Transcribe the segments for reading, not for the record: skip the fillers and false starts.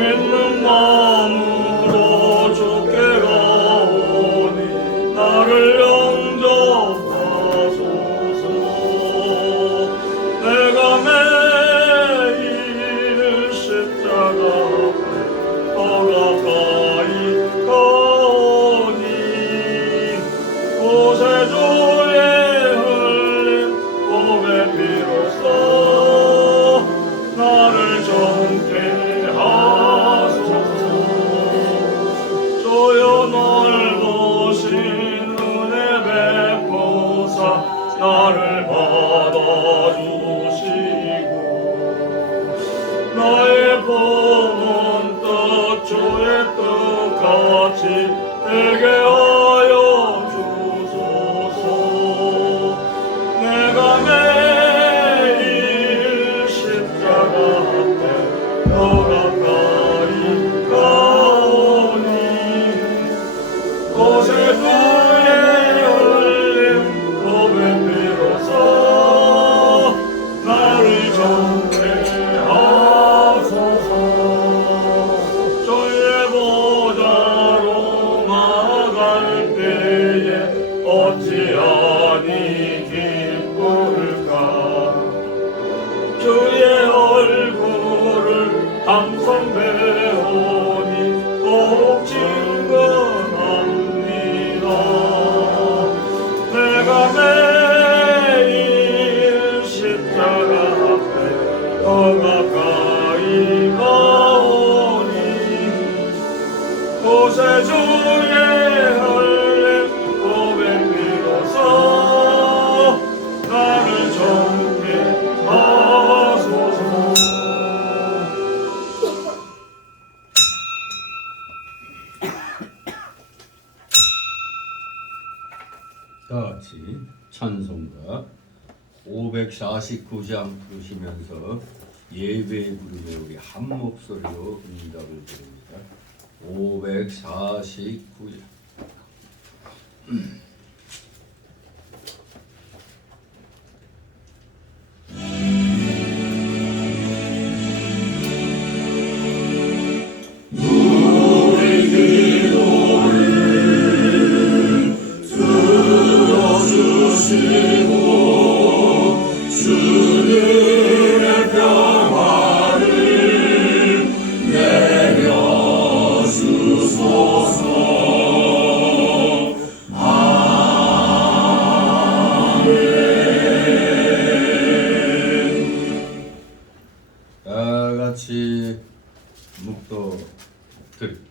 믿는 마음으로 주께 가오니 나를 영접하소서. 내가 매일 십자가 앞에 더 가까이 가오니 구세주의 흘린 몸의 피로써 나를 정케 하소서. 주여 넓으신 은혜 베푸사 나를 받아주시고 나의 품은 뜻 주의 뜻같이 되게 하여 주소서. 내가 매일 십자가 앞에 더 가까이 가오니 구세주의 흘린 몸의 피로써 나를 정케 하소서. 주의 보좌로 나아갈 때에 어찌하니 기쁠까. 주의 얼굴을 항상 배우니 더욱 친근합니다. 내가 매일 십자가 앞에 더 가까이 가오니 구세주의 흘린 몸의 피로써 나를 정케 하소서. 다같이 찬송가 549장 부르시면서 예배 부르며 우리 한 목소리로 응답을 드립니다. 549장. 다같이 묵도 드립니다.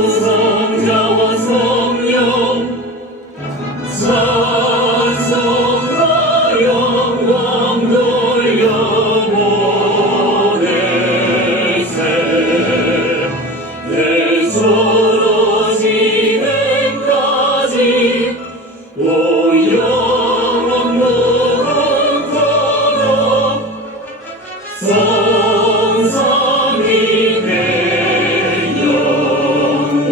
성부성자와 성령 찬송과 영광 돌려보내세. 내 서로 진행까지 오 영원 무릇토록 성삼이 내 영광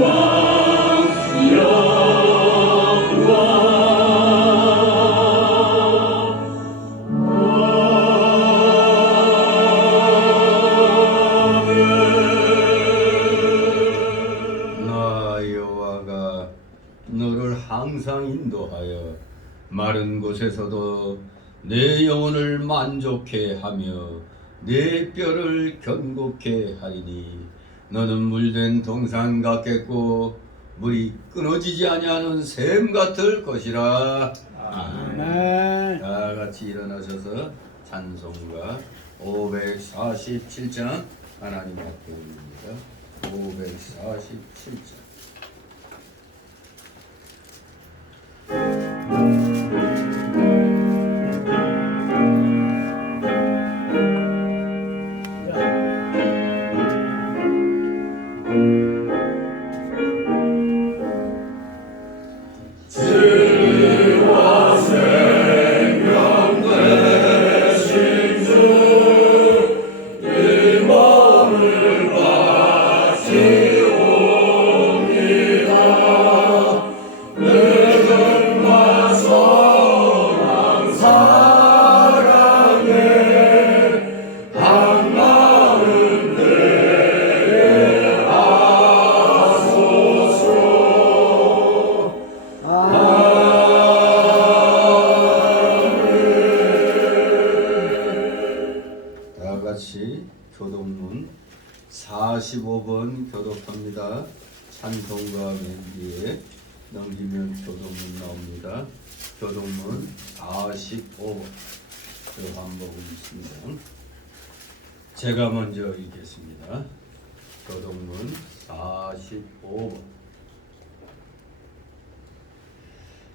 나 여호와가 너를 항상 인도하여 마른 곳에서도 내 영혼을 만족해 하며 내 뼈를 견고케 하리니 너는 물된 동산 같겠고 물이 끊어지지 아니하는 샘 같을 것이라. 아멘. 다 같이 일어나셔서 찬송가 547장 하나님 앞에 올립니다. 547장. 이 마음을 바치오니 찬송가 맨 뒤에 넘기면 교동문 나옵니다. 교동문 45번 그 반복은 있습니다. 제가 먼저 읽겠습니다. 교동문 45번.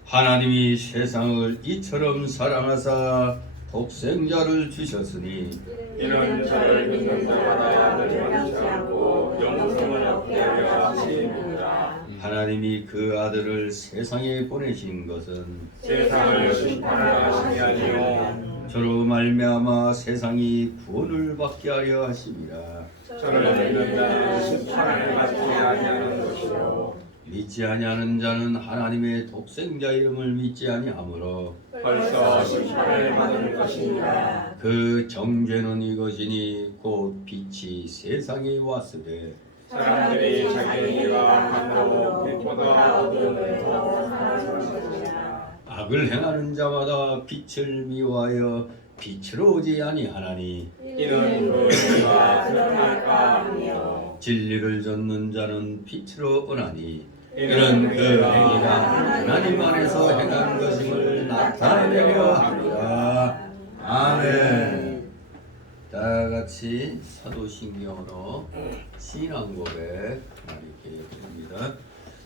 하나님이 세상을 이처럼 사랑하사 독생자를 주셨으니 이는 저를 믿는 자마다 멸망치 않고 영생을 얻게 하려 하심이니라. 하나님이 그 아들을 세상에 보내신 것은 세상을 심판하려 하심이 아니요 저로 말미암아 세상이 구원을 받게 하려 하심이라. 저를 믿는 자는 심판을 받지 아니하는 것이요 믿지 아니하는 자는 하나님의 독생자 이름을 믿지 아니하므로 벌써 심판을 받을 것이니라. 그 정죄는 이것이니 곧 빛이 세상에 왔으되 사람들이 자기의 일과 간다고 빛보다 어두움을 더 사랑하는 것이라. 악을 행하는 자마다 빛을 미워하여 빛으로 오지 아니하나니 이는 그 죄가 드러날까 함이요 진리를 좇는 자는 빛으로 오나니 이는 그 행위가 하나님 안에서 행한 것임을 나타내려 합니다. 아멘. 다 같이 사도신경으로 신앙고백 이렇게 부릅니다.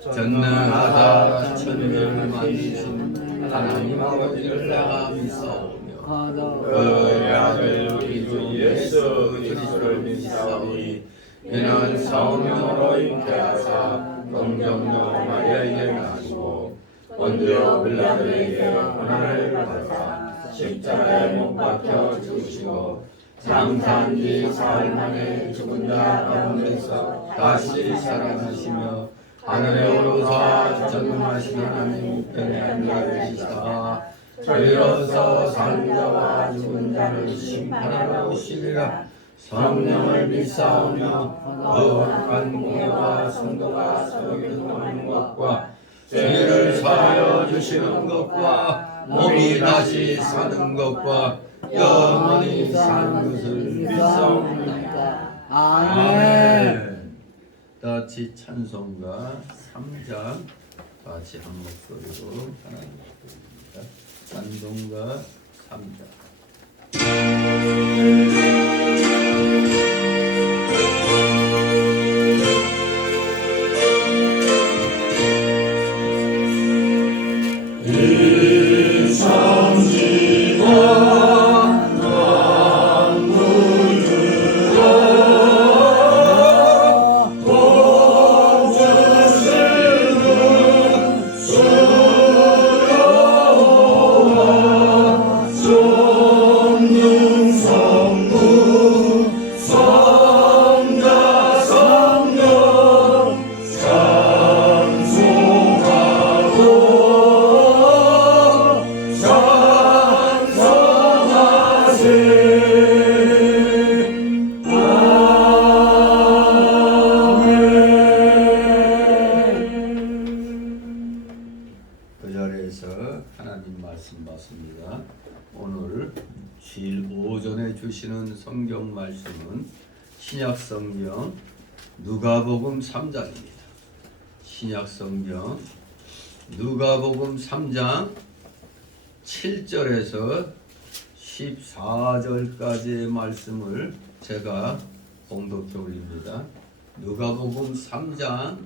전능하다 천지를 만드신 하나님 아버지를 내가 믿사오며 그의 아들 우리 주 예수 그리스도를 믿사오니 이는 성령으로 잉태하사 동정녀 마리아에게 나시고 본디오 빌라도에게 고난을 받아 십자가에 못 박혀 죽으시고 장사한 지 사흘 만에 죽은 자 가운데서 다시 살아나시며 하늘에 오르사 전능하신 하나님 우편에 앉아 계시사 저리로서 사는 자와 죽은 자를 심판하러 오시리라. 성령을 믿사오며 거룩한 공예와 성도가 서로 교통하는 것과 죄를 사하여 주시는 것과 몸이 다시 사는 것과 영원히 사는 것을 믿사옵나이다. 아멘. 같이 찬송가 3장 같이 한 목소리로 하나님 부릅니다. 찬송가 3장. 그 자리에서 하나님 말씀 받습니다. 오늘 주일 오전에 주시는 성경 말씀은 신약 성경 누가복음 3장입니다. 신약 성경 누가복음 3장 7절에서 14절까지의 말씀을 제가 공독해 올립니다. 누가복음 3장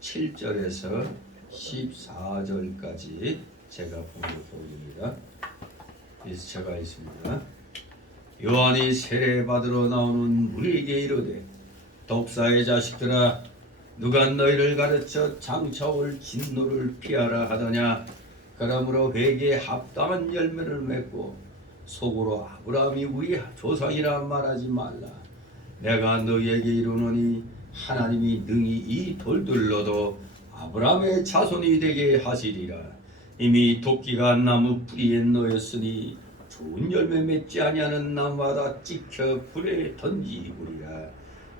7절에서 14절까지 제가 공독해 올립니다. 그래서 제가 있습니다. 요한이 세례받으러 나오는 무리에게 이르되 독사의 자식들아 누가 너희를 가르쳐 장차올 진노를 피하라 하더냐. 그러므로 회개에 합당한 열매를 맺고 속으로 아브라함이 우리 조상이라 말하지 말라. 내가 너희에게 이르노니 하나님이 능히 이 돌들로도 아브라함의 자손이 되게 하시리라. 이미 도끼가 나무 뿌리에 놓였으니 좋은 열매 맺지 아니하는 나무마다 찍혀 불에 던지우리라.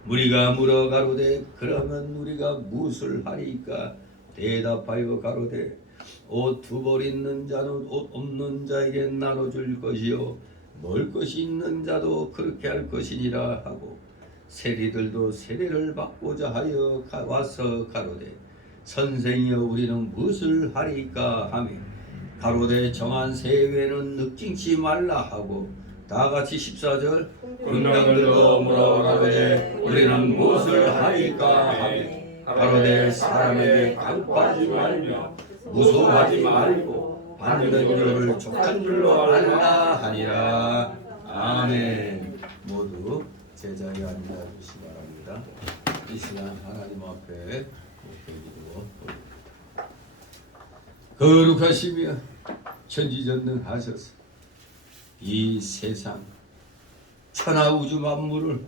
무리가 물어 가로되 그러면 우리가 무엇을 하리까? 대답하여 가로되 옷 두 벌 있는 자는 옷 없는 자에게 나눠줄 것이요 먹을 것이 있는 자도 그렇게 할 것이니라 하고 세리들도 세례를 받고자 하여 와서 가로되 선생이여 우리는 무엇을 하리까 하며 가로되 정한 세외는 늑징치 말라 하고 다같이 14절 군병들도 물어가로되 우리는 무엇을 하리까 하며 가로되 사람에게 간파하지 말며 무소하지 말고 받는 일을 족한 줄로 알라 하니라. 아멘. 모두 제자리에 앉아 주시기 바랍니다. 이 시간 하나님 앞에 기도 거룩하시며 천지전능하셔서 이 세상 천하 우주 만물을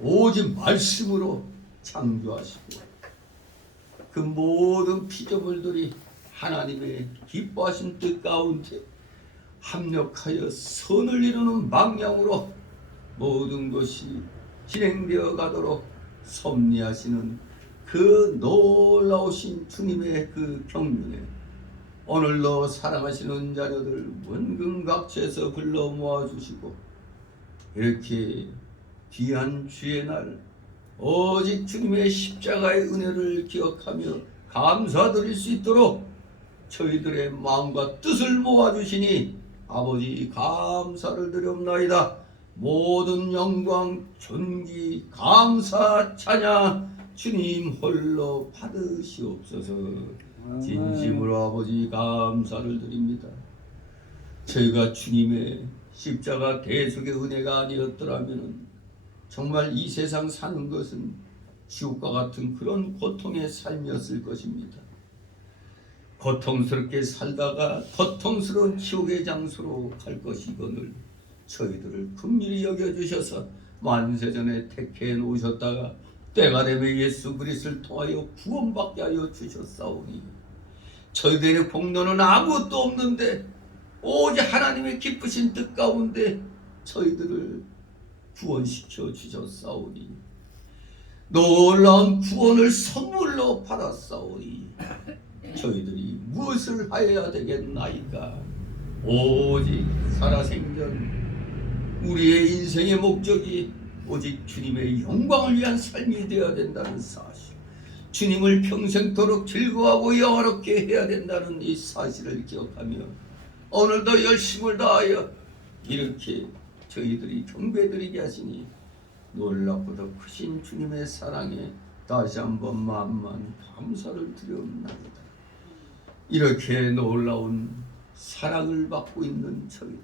오직 말씀으로 창조하시고 그 모든 피조물들이 하나님의 기뻐하신 뜻 가운데 합력하여 선을 이루는 방향으로 모든 것이 진행되어 가도록 섭리하시는 그 놀라우신 주님의 그 경륜에 오늘도 사랑하시는 자녀들 원근각처에서 불러 모아주시고 이렇게 귀한 주의 날 오직 주님의 십자가의 은혜를 기억하며 감사드릴 수 있도록 저희들의 마음과 뜻을 모아주시니 아버지 감사를 드리옵나이다. 모든 영광, 존귀, 감사, 찬양 주님 홀로 받으시옵소서. 진심으로 아버지 감사를 드립니다. 저희가 주님의 십자가 대속의 은혜가 아니었더라면 정말 이 세상 사는 것은 지옥과 같은 그런 고통의 삶이었을 것입니다. 고통스럽게 살다가 고통스러운 지옥의 장소로 갈 것이거늘 저희들을 긍휼히 여겨주셔서 만세전에 택해 놓으셨다가 때가 되면 예수 그리스도를 통하여 구원받게 하여 주셨사오니 저희들의 공로는 아무것도 없는데 오직 하나님의 기쁘신 뜻 가운데 저희들을 구원시켜 주셨사오니 놀라운 구원을 선물로 받았사오니 저희들이 무엇을 하여야 되겠나이까. 오직 살아생전 우리의 인생의 목적이 오직 주님의 영광을 위한 삶이 되어야 된다는 사실, 주님을 평생토록 즐거워하고 영화롭게 해야 된다는 이 사실을 기억하며 오늘도 열심을 다하여 이렇게 저희들이 경배드리게 하시니 놀랍고도 크신 주님의 사랑에 다시 한번 만만 감사를 드려옵나이다. 이렇게 놀라운 사랑을 받고 있는 저희들,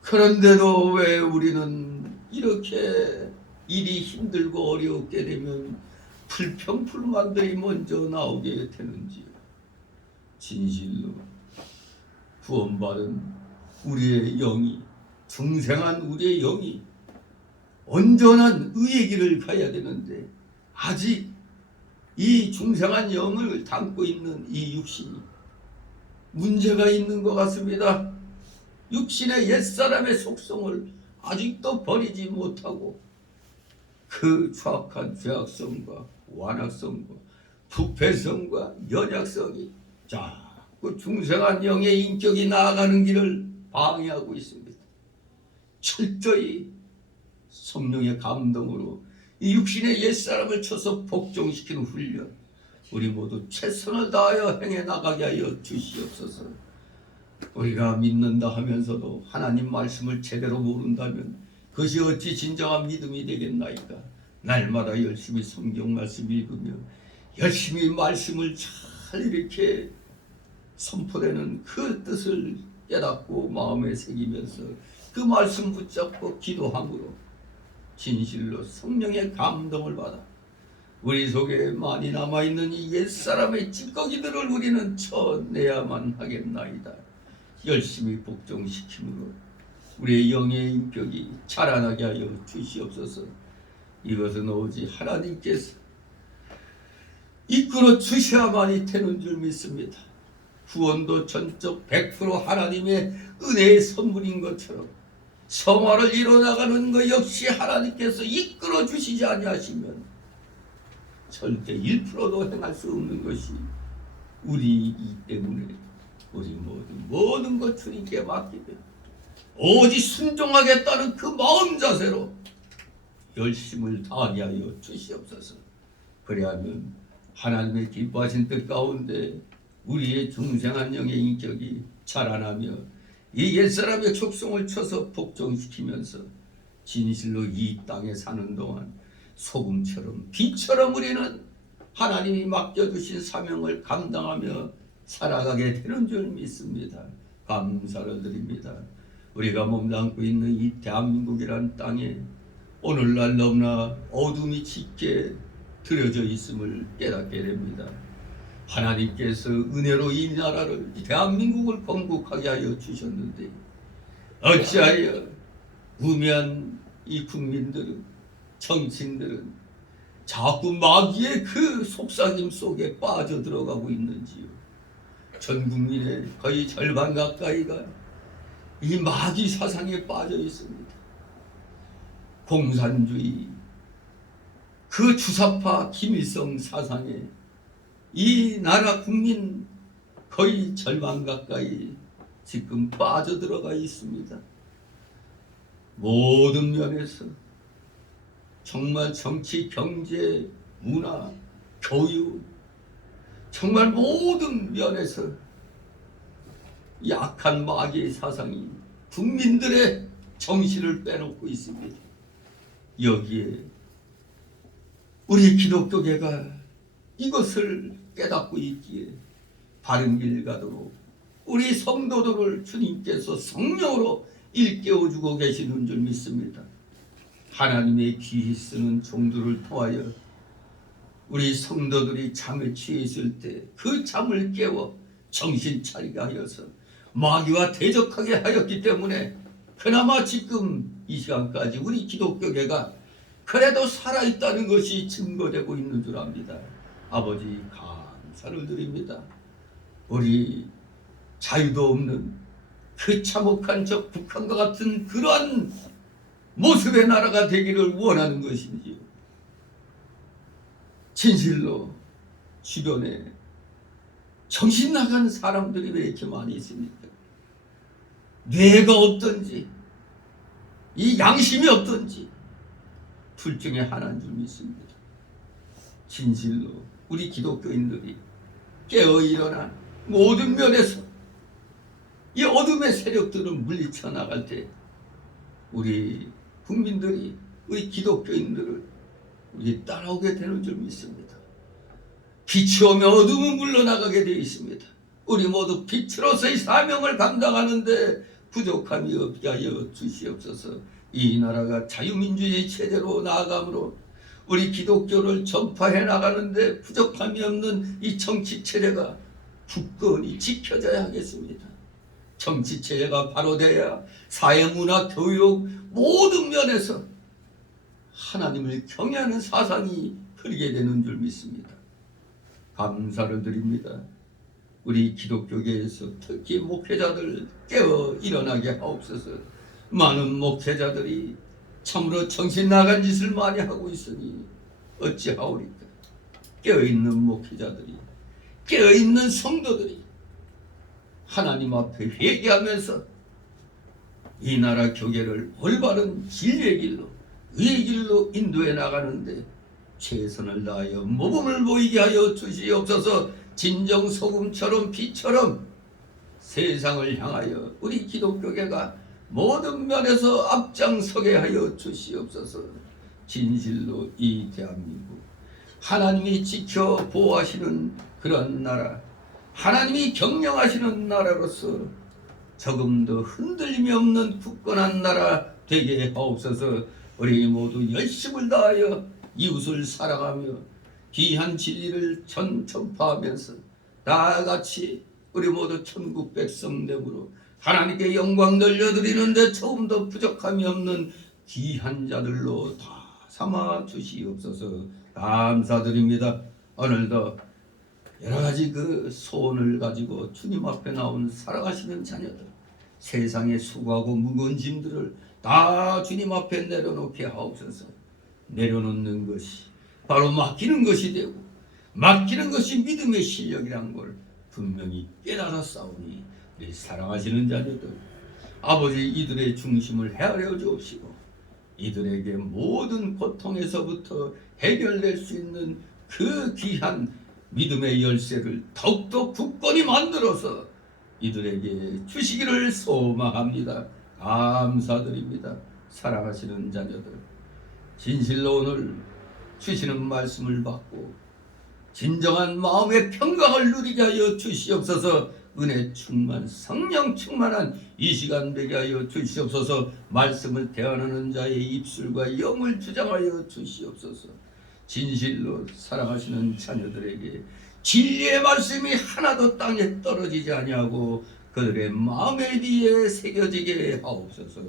그런데도 왜 우리는 이렇게 일이 힘들고 어렵게 되면 불평불만들이 먼저 나오게 되는지요. 진실로 구원받은 우리의 영이, 중생한 우리의 영이 온전한 의의 길을 가야 되는데 아직 이 중생한 영을 담고 있는 이 육신이 문제가 있는 것 같습니다. 육신의 옛사람의 속성을 아직도 버리지 못하고 그 추악한 죄악성과 완악성과 부패성과 연약성이 자꾸 중생한 영의 인격이 나아가는 길을 방해하고 있습니다. 철저히 성령의 감동으로 이 육신의 옛사람을 쳐서 복종시키는 훈련, 우리 모두 최선을 다하여 행해 나가게 하여 주시옵소서. 우리가 믿는다 하면서도 하나님 말씀을 제대로 모른다면 그것이 어찌 진정한 믿음이 되겠나이까. 날마다 열심히 성경 말씀 읽으며 열심히 말씀을 잘 이렇게 선포되는 그 뜻을 깨닫고 마음에 새기면서 그 말씀 붙잡고 기도함으로 진실로 성령의 감동을 받아 우리 속에 많이 남아있는 이 옛사람의 찌꺼기들을 우리는 쳐내야만 하겠나이다. 열심히 복종시킴으로 우리의 영의 인격이 자라나게 하여 주시옵소서. 이것은 오직 하나님께서 이끌어 주셔야만이 되는 줄 믿습니다. 구원도 전적 100% 하나님의 은혜의 선물인 것처럼 성화를 이뤄나가는 것 역시 하나님께서 이끌어 주시지 아니하시면 절대 1%도 행할 수 없는 것이 우리이기 때문에 우리 모든 것 주님께 맡기며 오직 순종하겠다는 그 마음 자세로 열심을 다하게 하여 주시옵소서. 그리하면 하나님의 기뻐하신 뜻 가운데 우리의 중생한 영의 인격이 자라나며 이 옛사람의 족속을 쳐서 복종시키면서 진실로 이 땅에 사는 동안 소금처럼 빛처럼 우리는 하나님이 맡겨주신 사명을 감당하며 살아가게 되는 줄 믿습니다. 감사를 드립니다. 우리가 몸담고 있는 이 대한민국이란 땅에 오늘날 너무나 어둠이 짙게 들여져 있음을 깨닫게 됩니다. 하나님께서 은혜로 이 나라를, 이 대한민국을 건국하게 하여 주셨는데 어찌하여 우매한 이 국민들은, 정치인들은 자꾸 마귀의 그 속삭임 속에 빠져들어가고 있는지요. 전 국민의 거의 절반 가까이가 이 마귀 사상에 빠져 있습니다. 공산주의, 그 주사파 김일성 사상에 이 나라 국민 거의 절반 가까이 지금 빠져들어가 있습니다. 모든 면에서 정말 정치, 경제, 문화, 교육, 정말 모든 면에서 이 악한 마귀의 사상이 국민들의 정신을 빼놓고 있습니다. 여기에 우리 기독교계가 이것을 깨닫고 있기에 바른 길 가도록 우리 성도들을 주님께서 성령으로 일깨워주고 계시는 줄 믿습니다. 하나님의 귀히 쓰는 종들을 통하여 우리 성도들이 잠에 취해 있을 때 그 잠을 깨워 정신 차리게 하여서 마귀와 대적하게 하였기 때문에 그나마 지금 이 시간까지 우리 기독교계가 그래도 살아있다는 것이 증거되고 있는 줄 압니다. 아버지 감사를 드립니다. 우리 자유도 없는 그 참혹한 저 북한과 같은 그러한 모습의 나라가 되기를 원하는 것인지요. 진실로 주변에 정신 나간 사람들이 왜 이렇게 많이 있습니까? 뇌가 없든지 이 양심이 없든지 둘 중에 하나인 줄 믿습니다. 진실로 우리 기독교인들이 깨어 일어나 모든 면에서 이 어둠의 세력들을 물리쳐 나갈 때 우리 국민들이, 우리 기독교인들을 우리 따라오게 되는 줄 믿습니다. 빛이 오면 어둠은 물러나가게 되어 있습니다. 우리 모두 빛으로서의 사명을 감당하는데 부족함이 없게 하여 주시옵소서. 이 나라가 자유민주주의 체제로 나아가므로 우리 기독교를 전파해 나가는데 부족함이 없는 이 정치 체제가 굳건히 지켜져야 하겠습니다. 정치 체제가 바로 돼야 사회, 문화, 교육 모든 면에서 하나님을 경외하는 사상이 흐르게 되는 줄 믿습니다. 감사를 드립니다. 우리 기독교계에서 특히 목회자들 깨어 일어나게 하옵소서. 많은 목회자들이 참으로 정신 나간 짓을 많이 하고 있으니 어찌하오리까. 깨어있는 목회자들이, 깨어있는 성도들이 하나님 앞에 회개하면서 이 나라 교계를 올바른 진리의 길로, 의의 길로 인도해 나가는데 최선을 다하여 모범을 보이게 하여 주시옵소서. 진정 소금처럼 빛처럼 세상을 향하여 우리 기독교계가 모든 면에서 앞장서게 하여 주시옵소서. 진실로 이 대한민국 하나님이 지켜 보호하시는 그런 나라, 하나님이 경영하시는 나라로서 조금 더 흔들림이 없는 굳건한 나라 되게 하옵소서. 우리 모두 열심을 다하여 이웃을 사랑하며 귀한 진리를 전파하면서 다 같이 우리 모두 천국 백성 되므로 하나님께 영광 돌려드리는데 조금 더 부족함이 없는 귀한 자들로 다 삼아 주시옵소서. 감사드립니다. 오늘도 여러 가지 그 소원을 가지고 주님 앞에 나온 살아가시는 자녀들, 세상에 수고하고 무거운 짐들을 다 주님 앞에 내려놓게 하옵소서. 내려놓는 것이 바로 맡기는 것이 되고, 맡기는 것이 믿음의 실력이라는 걸 분명히 깨달았사오니 우리 사랑하시는 자녀들, 아버지 이들의 중심을 헤아려 주옵시고 이들에게 모든 고통에서부터 해결될 수 있는 그 귀한 믿음의 열쇠를 더욱더 굳건히 만들어서 이들에게 주시기를 소망합니다. 감사드립니다. 사랑하시는 자녀들, 진실로 오늘 주시는 말씀을 받고 진정한 마음의 평강을 누리게 하여 주시옵소서. 은혜 충만, 성령 충만한 이 시간 되게 하여 주시옵소서. 말씀을 대하는 자의 입술과 영을 주장하여 주시옵소서. 진실로 사랑하시는 자녀들에게 진리의 말씀이 하나도 땅에 떨어지지 아니하고 그들의 마음에 비에 새겨지게 하옵소서.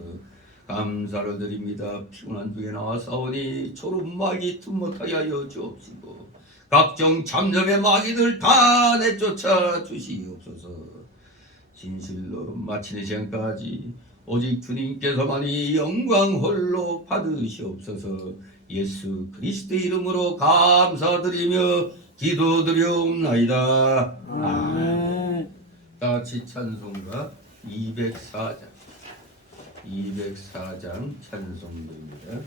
감사를 드립니다. 피곤한 중에 나와사오니 졸음마귀 틈못하게 하여 주옵시고 각종 잠잠의 마귀들 다 내쫓아 주시옵소서. 진실로 마치는 시간까지 오직 주님께서만이 영광 홀로 받으시옵소서. 예수 그리스도의 이름으로 감사드리며 기도드리옵나이다. 아멘. 다 같이 찬송가 204장 찬송도입니다.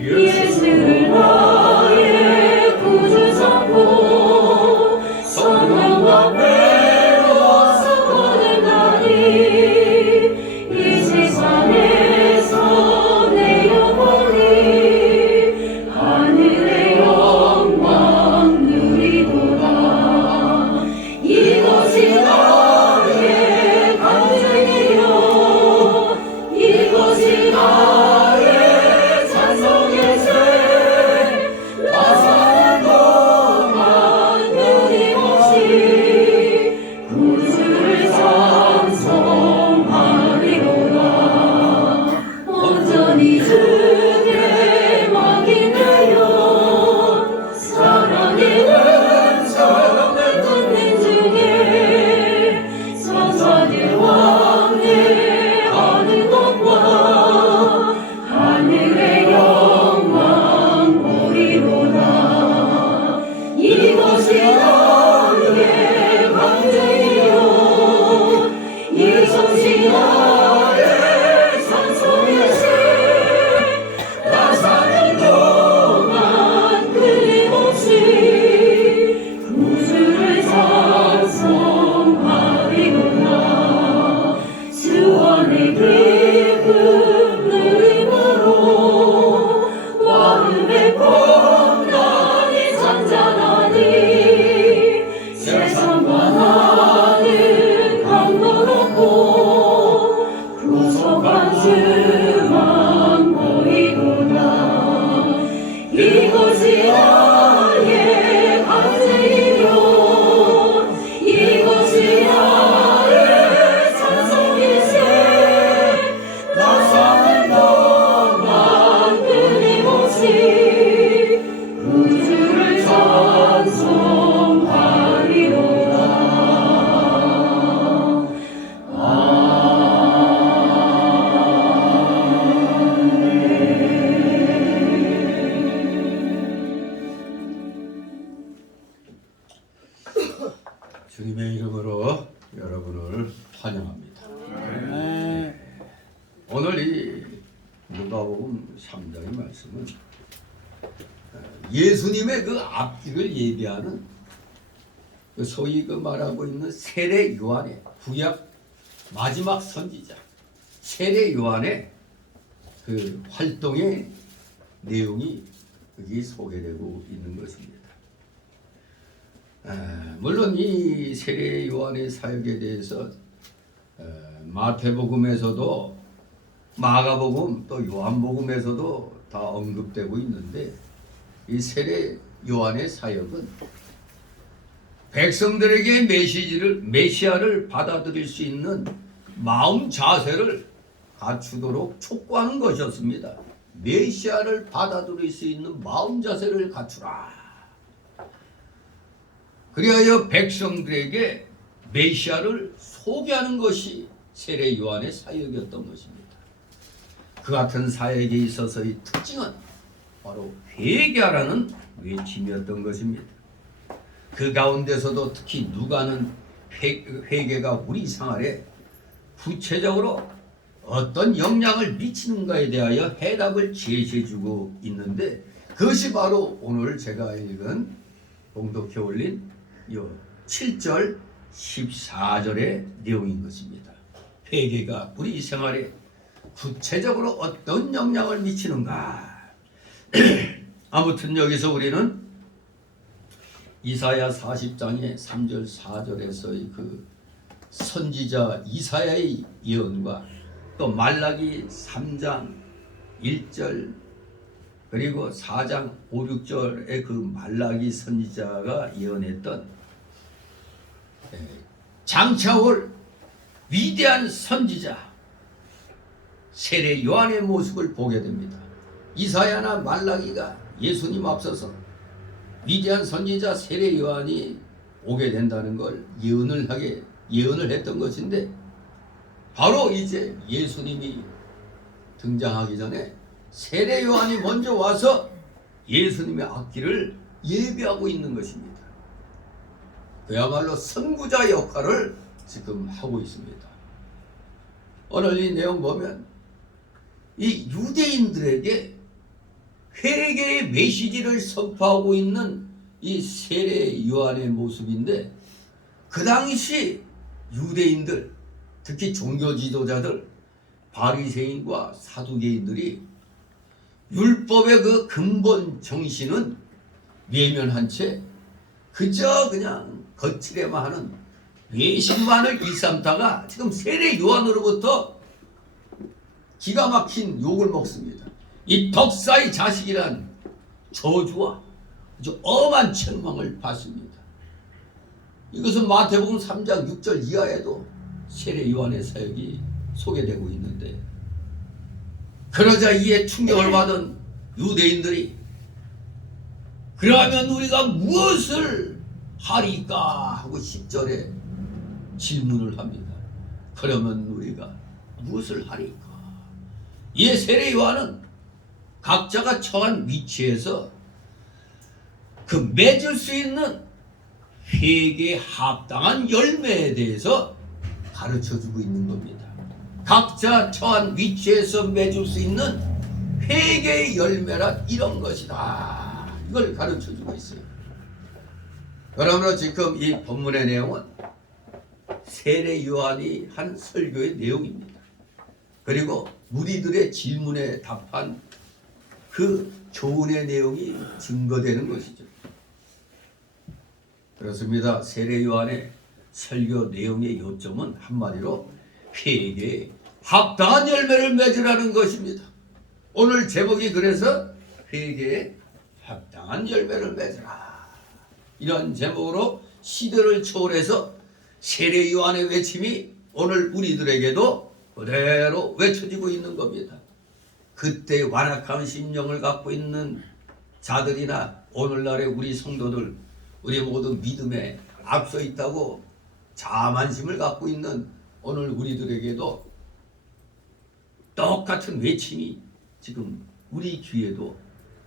예수를 나의 구주 삼고 성령과 배로서 거듭나니 이 세상에서 내 영혼이 하늘의 영광 누리도다. 이것이 나의 간증이요 이것이 나의 주님의 이름으로 여러분을 환영합니다. 오늘 이 누가복음 3장의 말씀은 예수님의 그 앞길을 예비하는 그 소위 그 말하고 있는 세례 요한의 구약 마지막 선지자 세례 요한의 그 활동의 내용이 여기 소개되고 있는 것입니다. 물론 이 세례 요한의 사역에 대해서 마태복음에서도 마가복음 또 요한복음에서도 다 언급되고 있는데 이 세례 요한의 사역은 백성들에게 메시아를 받아들일 수 있는 마음 자세를 갖추도록 촉구하는 것이었습니다. 메시아를 받아들일 수 있는 마음 자세를 갖추라. 그리하여 백성들에게 메시아를 소개하는 것이 세례 요한의 사역이었던 것입니다. 그 같은 사역에 있어서의 특징은 바로 회개하라는 외침이었던 것입니다. 그 가운데서도 특히 누가는 회개가 우리 생활에 구체적으로 어떤 영향을 미치는가에 대하여 해답을 제시해주고 있는데, 그것이 바로 오늘 제가 읽은 봉독해 올린 7절 14절의 내용인 것입니다. 회개가 우리 생활에 구체적으로 어떤 영향을 미치는가. 아무튼 여기서 우리는 이사야 40장의 3절 4절에서의 그 선지자 이사야의 예언과 또 말라기 3장 1절 그리고 4장 5, 6절의 그 말라기 선지자가 예언했던 장차올 위대한 선지자 세례 요한의 모습을 보게 됩니다. 이사야나 말라기가 예수님 앞서서 위대한 선지자 세례 요한이 오게 된다는 걸 예언을 했던 것인데, 바로 이제 예수님이 등장하기 전에 세례 요한이 먼저 와서 예수님의 앞길을 예비하고 있는 것입니다. 그야말로 선구자 역할을 지금 하고 있습니다. 오늘 이 내용 보면 이 유대인들에게 회개의 메시지를 선포하고 있는 이 세례 요한의 모습인데, 그 당시 유대인들, 특히 종교 지도자들, 바리새인과 사두개인들이 율법의 그 근본 정신은 외면한 채 그저 그냥 거칠에만 하는 외식만을 일삼다가 지금 세례 요한으로부터 기가 막힌 욕을 먹습니다. 이 덕사의 자식이란 저주와 아주 엄한 책망을 받습니다. 이것은 마태복음 3장 6절 이하에도 세례 요한의 사역이 소개되고 있는데, 그러자 이에 충격을 받은 유대인들이 그러면 우리가 무엇을 하리까 하고 10절에 질문을 합니다. 그러면 우리가 무엇을 하리까? 이에 세례 요한은 각자가 처한 위치에서 그 맺을 수 있는 회개에 합당한 열매에 대해서 가르쳐주고 있는 겁니다. 각자 처한 위치에서 맺을 수 있는 회개의 열매란 이런 것이다. 이걸 가르쳐주고 있어요. 그러므로 지금 이 본문의 내용은 세례 요한이 한 설교의 내용입니다. 그리고 무리들의 질문에 답한 그 교훈의 내용이 증거되는 것이죠. 그렇습니다. 세례 요한의 설교 내용의 요점은 한마디로 회개에 합당한 열매를 맺으라는 것입니다. 오늘 제목이 그래서 회개에 합당한 열매를 맺으라, 이런 제목으로 시대를 초월해서 세례 요한의 외침이 오늘 우리들에게도 그대로 외쳐지고 있는 겁니다. 그때 완악한 심령을 갖고 있는 자들이나 오늘날의 우리 성도들, 우리 모두 믿음에 앞서 있다고 자만심을 갖고 있는 오늘 우리들에게도 똑같은 외침이 지금 우리 귀에도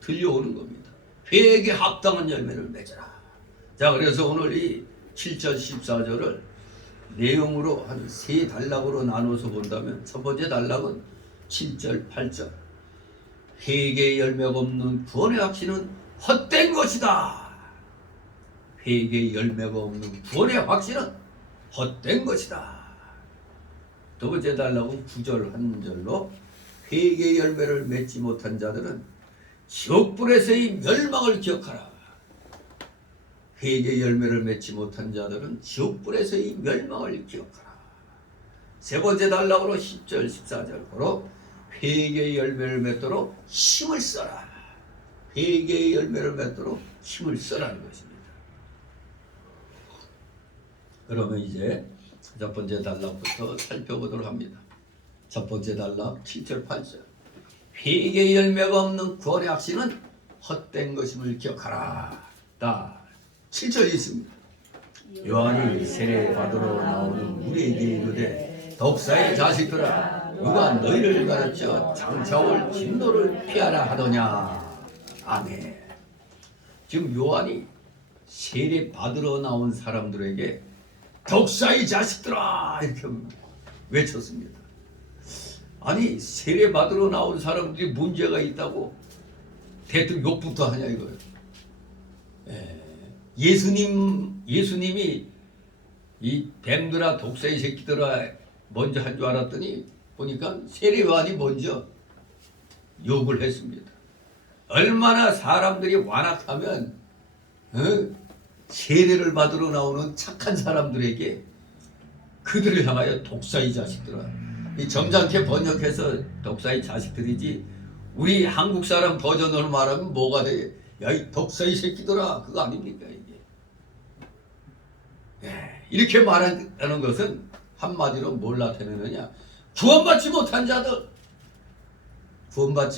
들려오는 겁니다. 회개에 합당한 열매를 맺어라. 자, 그래서 오늘 이 7절 14절을 내용으로 한 세 단락으로 나눠서 본다면, 첫 번째 단락은 7절 8절 회개의 열매가 없는 구원의 확신은 헛된 것이다. 회개의 열매가 없는 구원의 확신은 헛된 것이다. 두 번째 단락은 9절 한 절로 회개의 열매를 맺지 못한 자들은 지옥불에서의 멸망을 기억하라. 회개의 열매를 맺지 못한 자들은 지옥불에서의 멸망을 기억하라. 세 번째 단락으로 10절 14절로 회개의 열매를 맺도록 힘을 써라. 회개의 열매를 맺도록 힘을 써라는 것입니다. 그러면 이제 첫 번째 단락부터 살펴보도록 합니다. 첫 번째 단락 7절 8절 회개의 열매가 없는 구원의 확신은 헛된 것임을 기억하라. 다 7절이 있습니다. 요한이 세례 받으러 나오는 우리에게 이르되 독사의 자식들아 누가 너희를 가르쳐 장차올 진노를 피하라 하더냐. 아멘. 지금 요한이 세례 받으러 나온 사람들에게 독사의 자식들아 이렇게 외쳤습니다. 아니 세례 받으러 나온 사람들이 문제가 있다고 대뜸 욕부터 하냐 이거예요. 예수님이 이 뱀들아 독사의 새끼들아 먼저 한 줄 알았더니 보니까 세례 요한이 먼저 욕을 했습니다. 얼마나 사람들이 완악하면 세례를 받으러 나오는 착한 사람들에게 그들을 향하여 독사의 자식들아, 이 점잖게 번역해서 독사의 자식들이지 우리 한국 사람 버전으로 말하면 뭐가 돼? 야 이 독사의 새끼들아 그거 아닙니까 이게? 이렇게 말하는 것은 한마디로 뭘 나타내느냐? 구원받지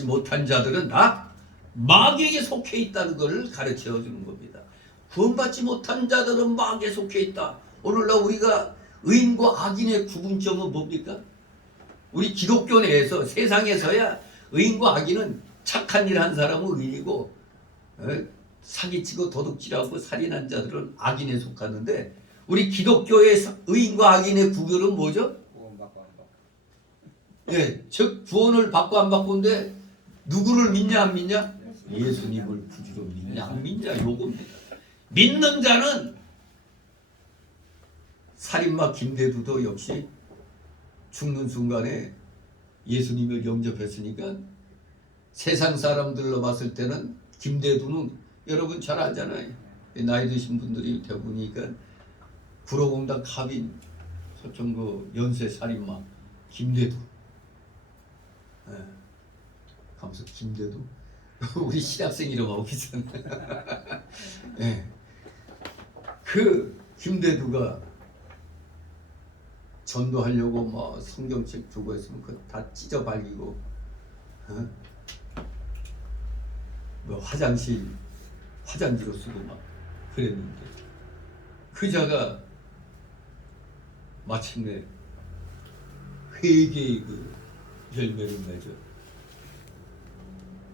못한 자들은 다 마귀에게 속해 있다는 것을 가르쳐 주는 겁니다. 구원받지 못한 자들은 마귀에 속해 있다. 오늘날 우리가 의인과 악인의 구분점은 뭡니까? 우리 기독교 내에서 세상에서야 의인과 악인은 착한 일 한 사람은 의인이고 사기치고 도둑질하고 살인한 자들은 악인에 속하는데 우리 기독교의 의인과 악인의 구별은 뭐죠? 즉 구원을 받고 안 받고인데 누구를 믿냐 안 믿냐? 예수님을 구주로 믿냐 안 믿냐 요겁니다. 믿는 자는 살인마 김대두도 역시 죽는 순간에 예수님을 영접했으니까 세상 사람들로 봤을 때는 김대두는 여러분 잘 알잖아요. 나이 드신 분들이 대부분이니까 구로공단 갑인 서천구 연쇄 살인마 김대두. 가면서 김대두 우리 신학생 이름하고 비슷한. 그 김대두가 전도하려고 뭐 성경책 두고 했으면 그거 다 찢어 발기고 뭐 화장지로 쓰고 막 그랬는데 그 자가 마침내 회개의 그 열매를 맺어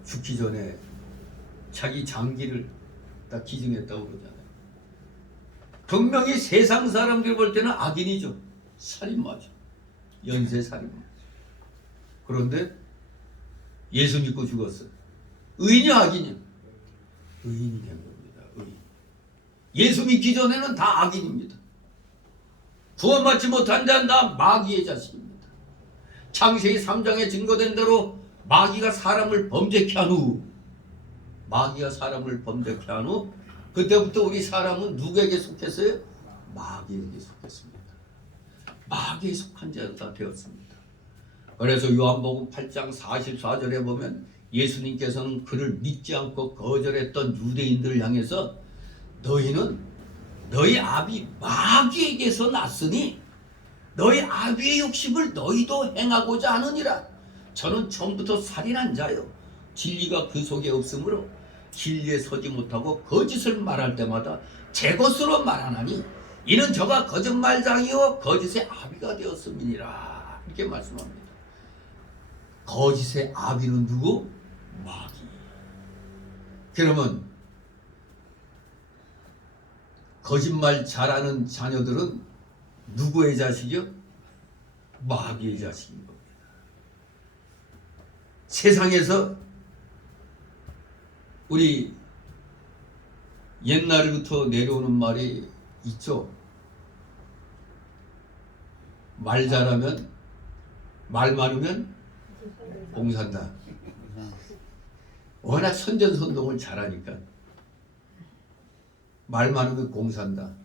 죽기 전에 자기 장기를 다 기증했다고 그러잖아요. 분명히 세상 사람들이 볼 때는 악인이죠. 살인마죠. 연쇄 살인마. 그런데 예수 믿고 죽었어요. 의인이 악인이요? 의인이 된 겁니다. 의인. 예수 믿기 전에는 다 악인입니다. 구원받지 못한 자는 다 마귀의 자식입니다. 창세기 3장에 증거된 대로 마귀가 사람을 범죄케 한 후 그때부터 우리 사람은 누구에게 속했어요? 마귀에게 속했습니다. 마귀에 속한 자가 되었습니다. 그래서 요한복음 8장 44절에 보면 예수님께서는 그를 믿지 않고 거절했던 유대인들을 향해서 너희는 너희 아비 마귀에게서 났으니 너희 아비의 욕심을 너희도 행하고자 하느니라. 저는 처음부터 살인한 자요 진리가 그 속에 없으므로 진리에 서지 못하고 거짓을 말할 때마다 제 것으로 말하나니 이는 저가 거짓말장이요 거짓의 아비가 되었음이니라. 이렇게 말씀합니다. 거짓의 아비는 누구? 마귀. 그러면 거짓말 잘하는 자녀들은 누구의 자식이요? 마귀의 자식인 겁니다. 세상에서 우리 옛날부터 내려오는 말이 있죠. 말 잘하면 말 많으면 공산다. 워낙 선전선동을 잘하니까 말 많으면 공산다.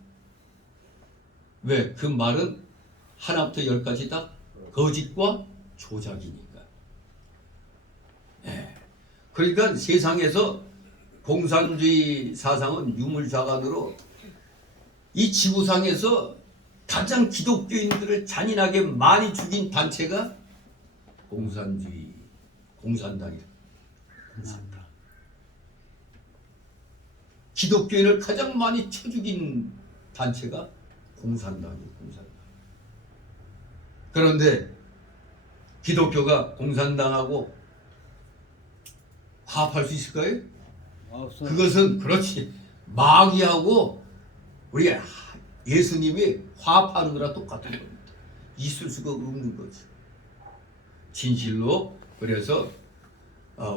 왜? 그 말은 하나부터 열까지 다 거짓과 조작이니까. 그러니까 세상에서 공산주의 사상은 유물좌관으로 이 지구상에서 가장 기독교인들을 잔인하게 많이 죽인 단체가 공산당이다. 기독교인을 가장 많이 쳐 죽인 단체가 공산당이에요. 공산당. 그런데 기독교가 공산당하고 화합할 수 있을까요? 없어. 그것은 그렇지. 마귀하고 우리 예수님이 화합하는 거랑 똑같은 겁니다. 있을 수가 없는 거죠. 진실로. 그래서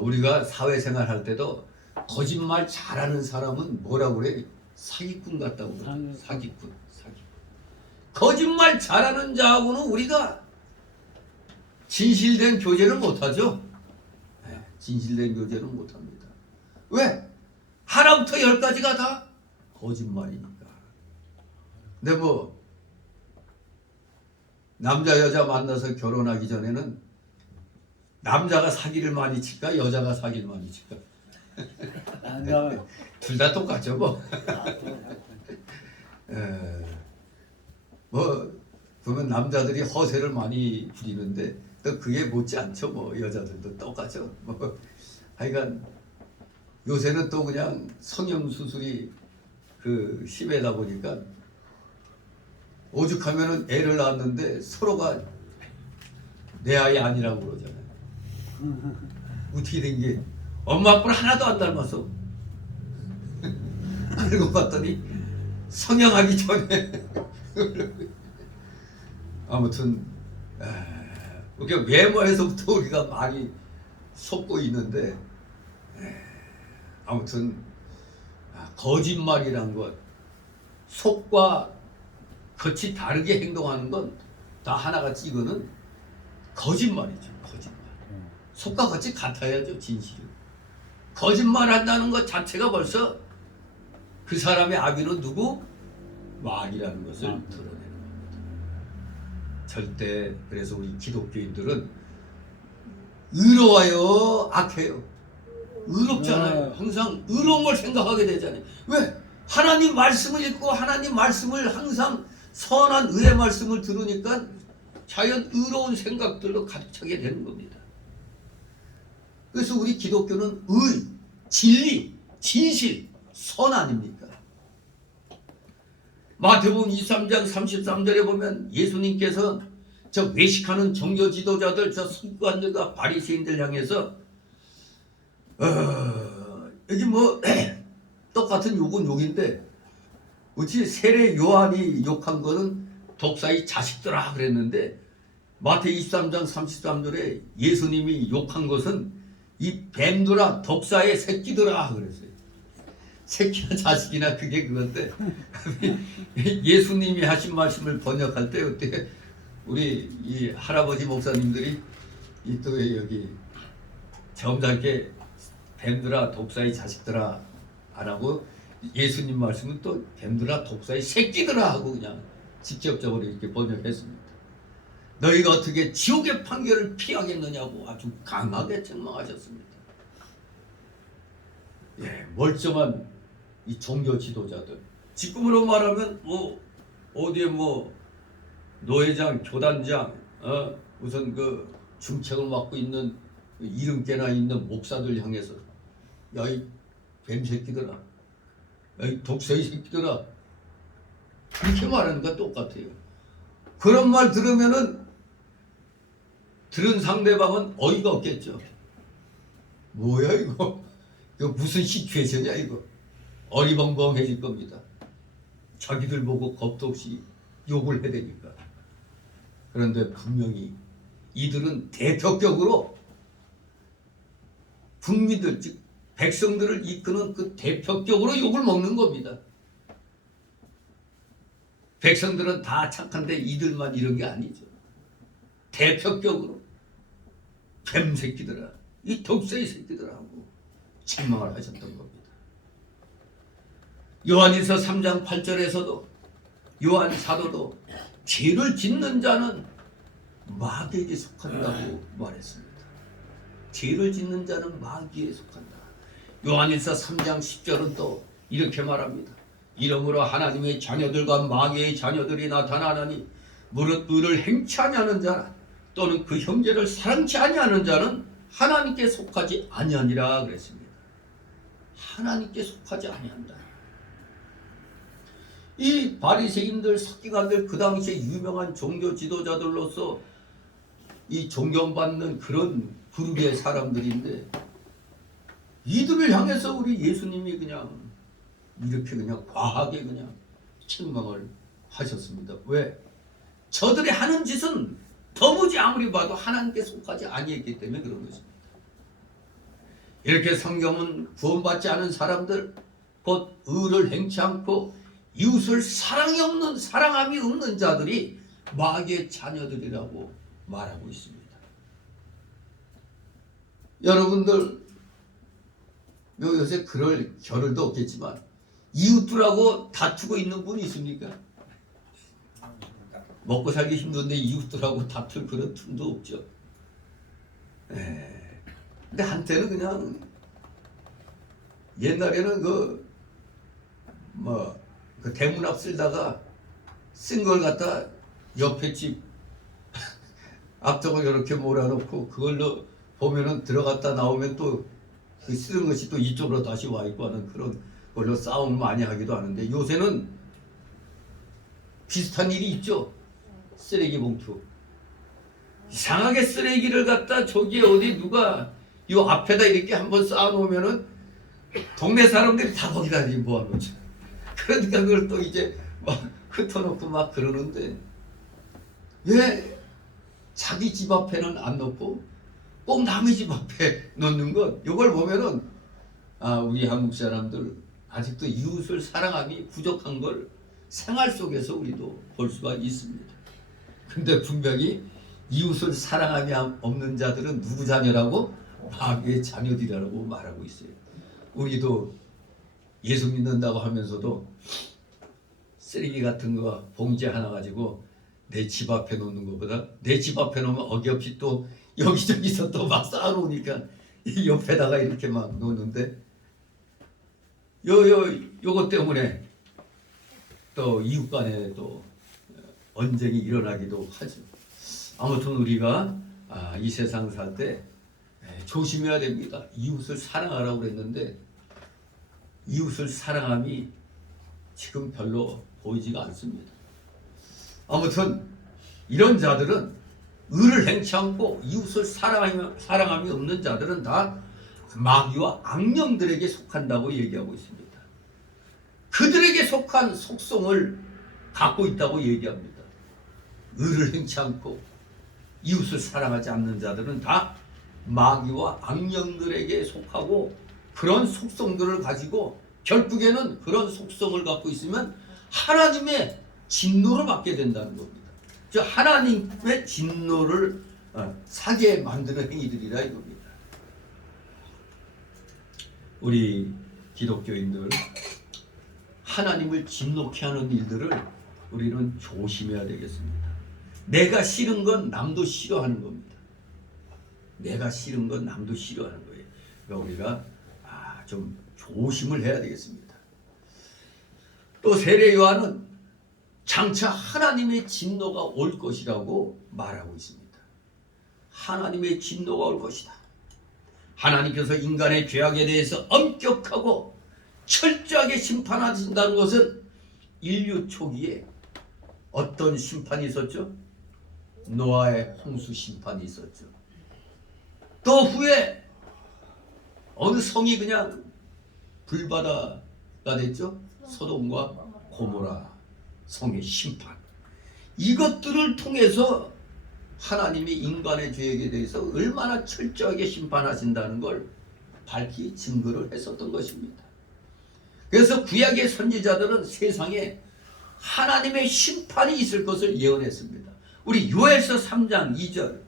우리가 사회생활 할 때도 거짓말 잘하는 사람은 뭐라고 그래? 사기꾼 같다고 그래. 사기꾼. 거짓말 잘하는 자하고는 우리가 진실된 교제를 못하죠. 진실된 교제를 못합니다. 왜? 하나부터 열까지가 다 거짓말이니까. 근데 뭐 남자 여자 만나서 결혼하기 전에는 남자가 사기를 많이 칠까 여자가 사기를 많이 칠까? 둘 다 똑같죠 뭐. 뭐 보면 남자들이 허세를 많이 부리는데 또 그게 못지 않죠 뭐. 여자들도 똑같죠 뭐. 하여간 요새는 또 그냥 성형수술이 그 심하다 보니까 오죽하면은 애를 낳았는데 서로가 내 아이 아니라고 그러잖아요. 어떻게 된 게 엄마 아빠를 하나도 안 닮았어. 알고 봤더니 성형하기 전에 아무튼 이렇게 외모에서부터 우리가 많이 속고 있는데 아무튼 거짓말이란 것, 속과 겉이 다르게 행동하는 건 다 하나같이 이거는 거짓말이죠. 거짓말. 속과 겉이 같아야죠. 진실은. 거짓말한다는 것 자체가 벌써 그 사람의 아비는 누구? 마귀라는 것을 드러내는 겁니다. 절대. 그래서 우리 기독교인들은 의로워요, 악해요? 의롭잖아요. 항상 의로운 걸 생각하게 되잖아요. 왜? 하나님 말씀을 읽고 하나님 말씀을 항상 선한 의의 말씀을 들으니까 자연 의로운 생각들로 가득 차게 되는 겁니다. 그래서 우리 기독교는 의, 진리, 진실, 선 아닙니까? 마태복음 23장 33절에 보면 예수님께서 저 외식하는 종교 지도자들, 저 서기관들과 바리새인들 향해서 여기 뭐 똑같은 욕은 욕인데 어찌 세례 요한이 욕한 거는 독사의 자식들아 그랬는데 마태 23장 33절에 예수님이 욕한 것은 이 뱀들아 독사의 새끼들아 그랬어요. 새끼나 자식이나 그게 그건데 예수님이 하신 말씀을 번역할 때 어떻게 우리 이 할아버지 목사님들이 이 또 여기 점잖게 뱀들아 독사의 자식들아 안 하고 예수님 말씀은 또 뱀들아 독사의 새끼들아 하고 그냥 직접적으로 이렇게 번역했습니다. 너희가 어떻게 지옥의 판결을 피하겠느냐고 아주 강하게 책망하셨습니다. 예, 멀쩡한 이 종교 지도자들. 지금으로 말하면 뭐 어디에 뭐 노회장, 교단장, 우선 그 중책을 맡고 있는 이름께나 있는 목사들 향해서 야 이 뱀새끼들아, 야 이 독사의 새끼들아 이렇게 말하는 거 똑같아요. 그런 말 들으면은 들은 상대방은 어이가 없겠죠. 뭐야 이거? 이거 무슨 시츄에이션이야 이거? 어리벙벙해질 겁니다. 자기들 보고 겁도 없이 욕을 해대니까. 그런데 분명히 이들은 대표격으로 국민들 즉 백성들을 이끄는 그 대표격으로 욕을 먹는 겁니다. 백성들은 다 착한데 이들만 이런 게 아니죠. 대표격으로 뱀새끼들아, 이 독사의 새끼들아 하고 책망을 하셨던 겁니다. 요한일서 3장 8절에서도 요한 사도도 죄를 짓는 자는 마귀에게 속한다고 말했습니다. 죄를 짓는 자는 마귀에 속한다. 요한일서 3장 10절은 또 이렇게 말합니다. 이러므로 하나님의 자녀들과 마귀의 자녀들이 나타나나니 무릇 의를 행치 아니하는 자나 또는 그 형제를 사랑치 아니하는 자는 하나님께 속하지 아니하니라 그랬습니다. 하나님께 속하지 아니한다. 이 바리새인들 서기관들 그 당시에 유명한 종교 지도자들로서 이 존경받는 그런 그룹의 사람들인데 이들을 향해서 우리 예수님이 그냥 이렇게 그냥 과하게 그냥 책망을 하셨습니다. 왜? 저들이 하는 짓은 도무지 아무리 봐도 하나님께 속하지 아니했기 때문에 그런 것입니다. 이렇게 성경은 구원받지 않은 사람들 곧 의를 행치 않고 이웃을 사랑함이 없는 자들이 마귀의 자녀들이라고 말하고 있습니다. 여러분들 요새 그럴 겨를도 없겠지만 이웃들하고 다투고 있는 분이 있습니까? 먹고 살기 힘든데 이웃들하고 다툴 그런 틈도 없죠. 근데 한때는 그냥 옛날에는 그 대문 앞 쓸다가 쓴 걸 갖다 옆에 집 앞쪽을 이렇게 몰아놓고 그걸로 보면은 들어갔다 나오면 또 그 쓰는 것이 또 이쪽으로 다시 와 있고 하는 그런 걸로 싸움 많이 하기도 하는데 요새는 비슷한 일이 있죠. 쓰레기 봉투. 이상하게 쓰레기를 갖다 저기 어디 누가 요 앞에다 이렇게 한번 쌓아놓으면은 동네 사람들이 다 거기다 모아놓죠. 그러니까 그걸 또 이제 막 흩어놓고 막 그러는데 왜 자기 집 앞에는 안 놓고 꼭 남의 집 앞에 놓는 것? 이걸 보면은 우리 한국 사람들 아직도 이웃을 사랑함이 부족한 걸 생활 속에서 우리도 볼 수가 있습니다. 근데 분명히 이웃을 사랑함이 없는 자들은 누구 자녀라고? 마귀의 자녀들이라고 말하고 있어요. 우리도 예수 믿는다고 하면서도 쓰레기 같은 거 봉지 하나 가지고 내 집 앞에 놓는 것보다 내 집 앞에 놓으면 어김없이 또 여기저기서 또 막 쌓아놓으니까 이 옆에다가 이렇게 막 놓는데 요것 때문에 또 이웃 간에 또 언쟁이 일어나기도 하죠. 아무튼 우리가 이 세상 살 때 조심해야 됩니다. 이웃을 사랑하라고 그랬는데 이웃을 사랑함이 지금 별로 보이지가 않습니다. 아무튼 이런 자들은 의를 행치 않고 이웃을 사랑함이 없는 자들은 다 마귀와 악령들에게 속한다고 얘기하고 있습니다. 그들에게 속한 속성을 갖고 있다고 얘기합니다. 의를 행치 않고 이웃을 사랑하지 않는 자들은 다 마귀와 악령들에게 속하고 그런 속성들을 가지고 결국에는 그런 속성을 갖고 있으면 하나님의 진노를 받게 된다는 겁니다. 즉 하나님의 진노를 사게 만드는 행위들이라 이겁니다. 우리 기독교인들 하나님을 진노케 하는 일들을 우리는 조심해야 되겠습니다. 내가 싫은 건 남도 싫어하는 겁니다. 내가 싫은 건 남도 싫어하는 거예요. 그러니까 우리가 좀 조심을 해야 되겠습니다. 또 세례 요한은 장차 하나님의 진노가 올 것이라고 말하고 있습니다. 하나님의 진노가 올 것이다. 하나님께서 인간의 죄악에 대해서 엄격하고 철저하게 심판하신다는 것은 인류 초기에 어떤 심판이 있었죠? 노아의 홍수 심판이 있었죠. 또 후에 어느 성이 그냥 불바다가 됐죠? 소돔과 고모라 성의 심판. 이것들을 통해서 하나님이 인간의 죄에 대해서 얼마나 철저하게 심판하신다는 걸 밝히 증거를 했었던 것입니다. 그래서 구약의 선지자들은 세상에 하나님의 심판이 있을 것을 예언했습니다. 우리 요엘서 3장 2절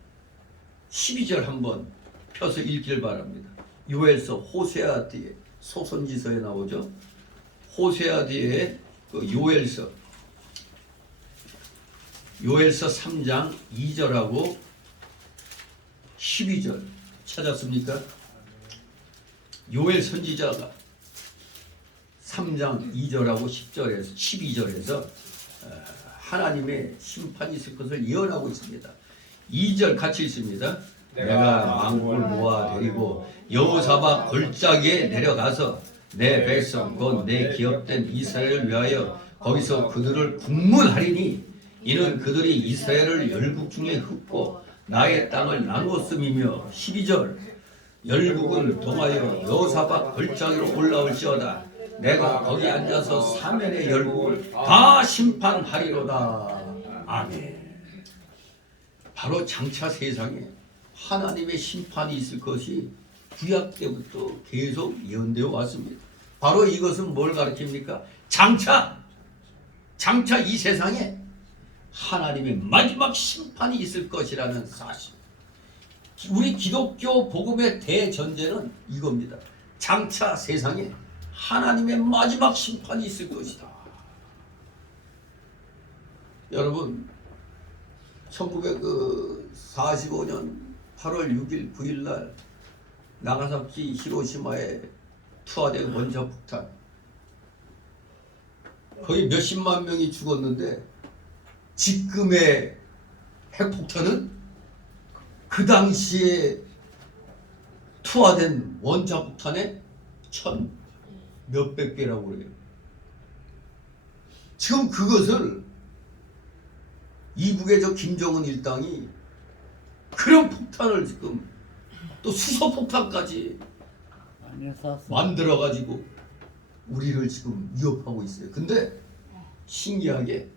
12절 한번 펴서 읽길 바랍니다. 요엘서 호세아 뒤에 소선지서에 나오죠. 호세아 뒤에 그 요엘서 3장 2절하고 12절 찾았습니까? 요엘 선지자가 3장 2절하고 10절에서 12절에서 하나님의 심판이 있을 것을 예언하고 있습니다. 2절 같이 있습니다. 내가 만국을 모아 데리고 여호사밧 골짜기에 내려가서 내 백성 곧 내 기업된 이스라엘을 위하여 거기서 그들을 국문하리니 이는 그들이 이스라엘을 열국 중에 흩고 나의 땅을 나누었음이며 12절 열국은 동하여 여호사밧 걸작으로 올라올지어다 내가 거기 앉아서 사면의 열국을 다 심판하리로다. 아멘. 바로 장차 세상에 하나님의 심판이 있을 것이 구약 때부터 계속 예언되어 왔습니다. 바로 이것은 뭘 가르칩니까? 장차 이 세상에 하나님의 마지막 심판이 있을 것이라는 사실. 우리 기독교 복음의 대전제는 이겁니다. 장차 세상에 하나님의 마지막 심판이 있을 것이다. 여러분 1945년 8월 6일 9일 날 나가사키 히로시마에 투하된 원자폭탄 거의 몇십만 명이 죽었는데 지금의 핵폭탄은 그 당시에 투하된 원자폭탄의 천 몇백 배라고 그래요. 지금 그것을 이북의 저 김정은 일당이 그런 폭탄을 지금 또 수소폭탄까지 만들어가지고 우리를 지금 위협하고 있어요. 근데 신기하게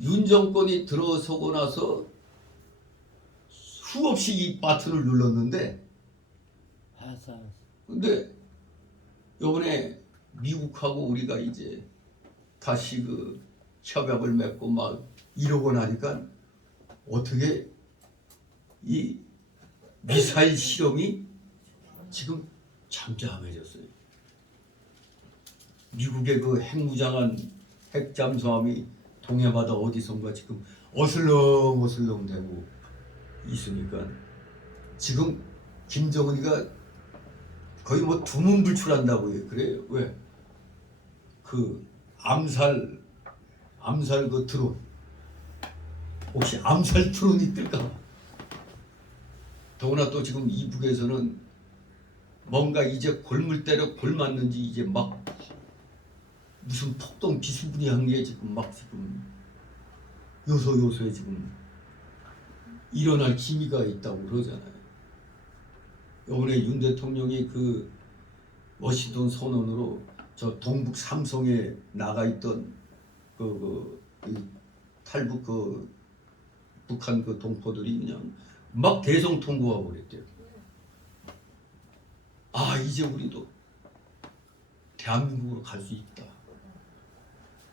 윤 정권이 들어서고 나서 수없이 이 버튼을 눌렀는데 근데 요번에 미국하고 우리가 이제 다시 그 협약을 맺고 막 이러고 나니까 어떻게 이 미사일 실험이 지금 잠잠해졌어요. 미국의 그 핵무장한 핵잠수함이 동해바다 어디선가 지금 어슬렁어슬렁 되고 있으니까 지금 김정은이가 거의 뭐 두문불출한다고 해요. 그래요. 왜? 그 암살 그 드론 혹시 암살 드론이 뜰까? 더구나 또 지금 이북에서는 뭔가 이제 골물대로 골맞는지 이제 막 무슨 폭동 비스무리한 게 지금 막 지금 요소요소에 지금 일어날 기미가 있다고 그러잖아요. 이번에 윤 대통령이 그 워싱턴 선언으로 저 동북 삼성에 나가 있던 탈북 그 북한 그 동포들이 그냥 막 대성 통보하고 그랬대요. 아 이제 우리도 대한민국으로 갈 수 있다.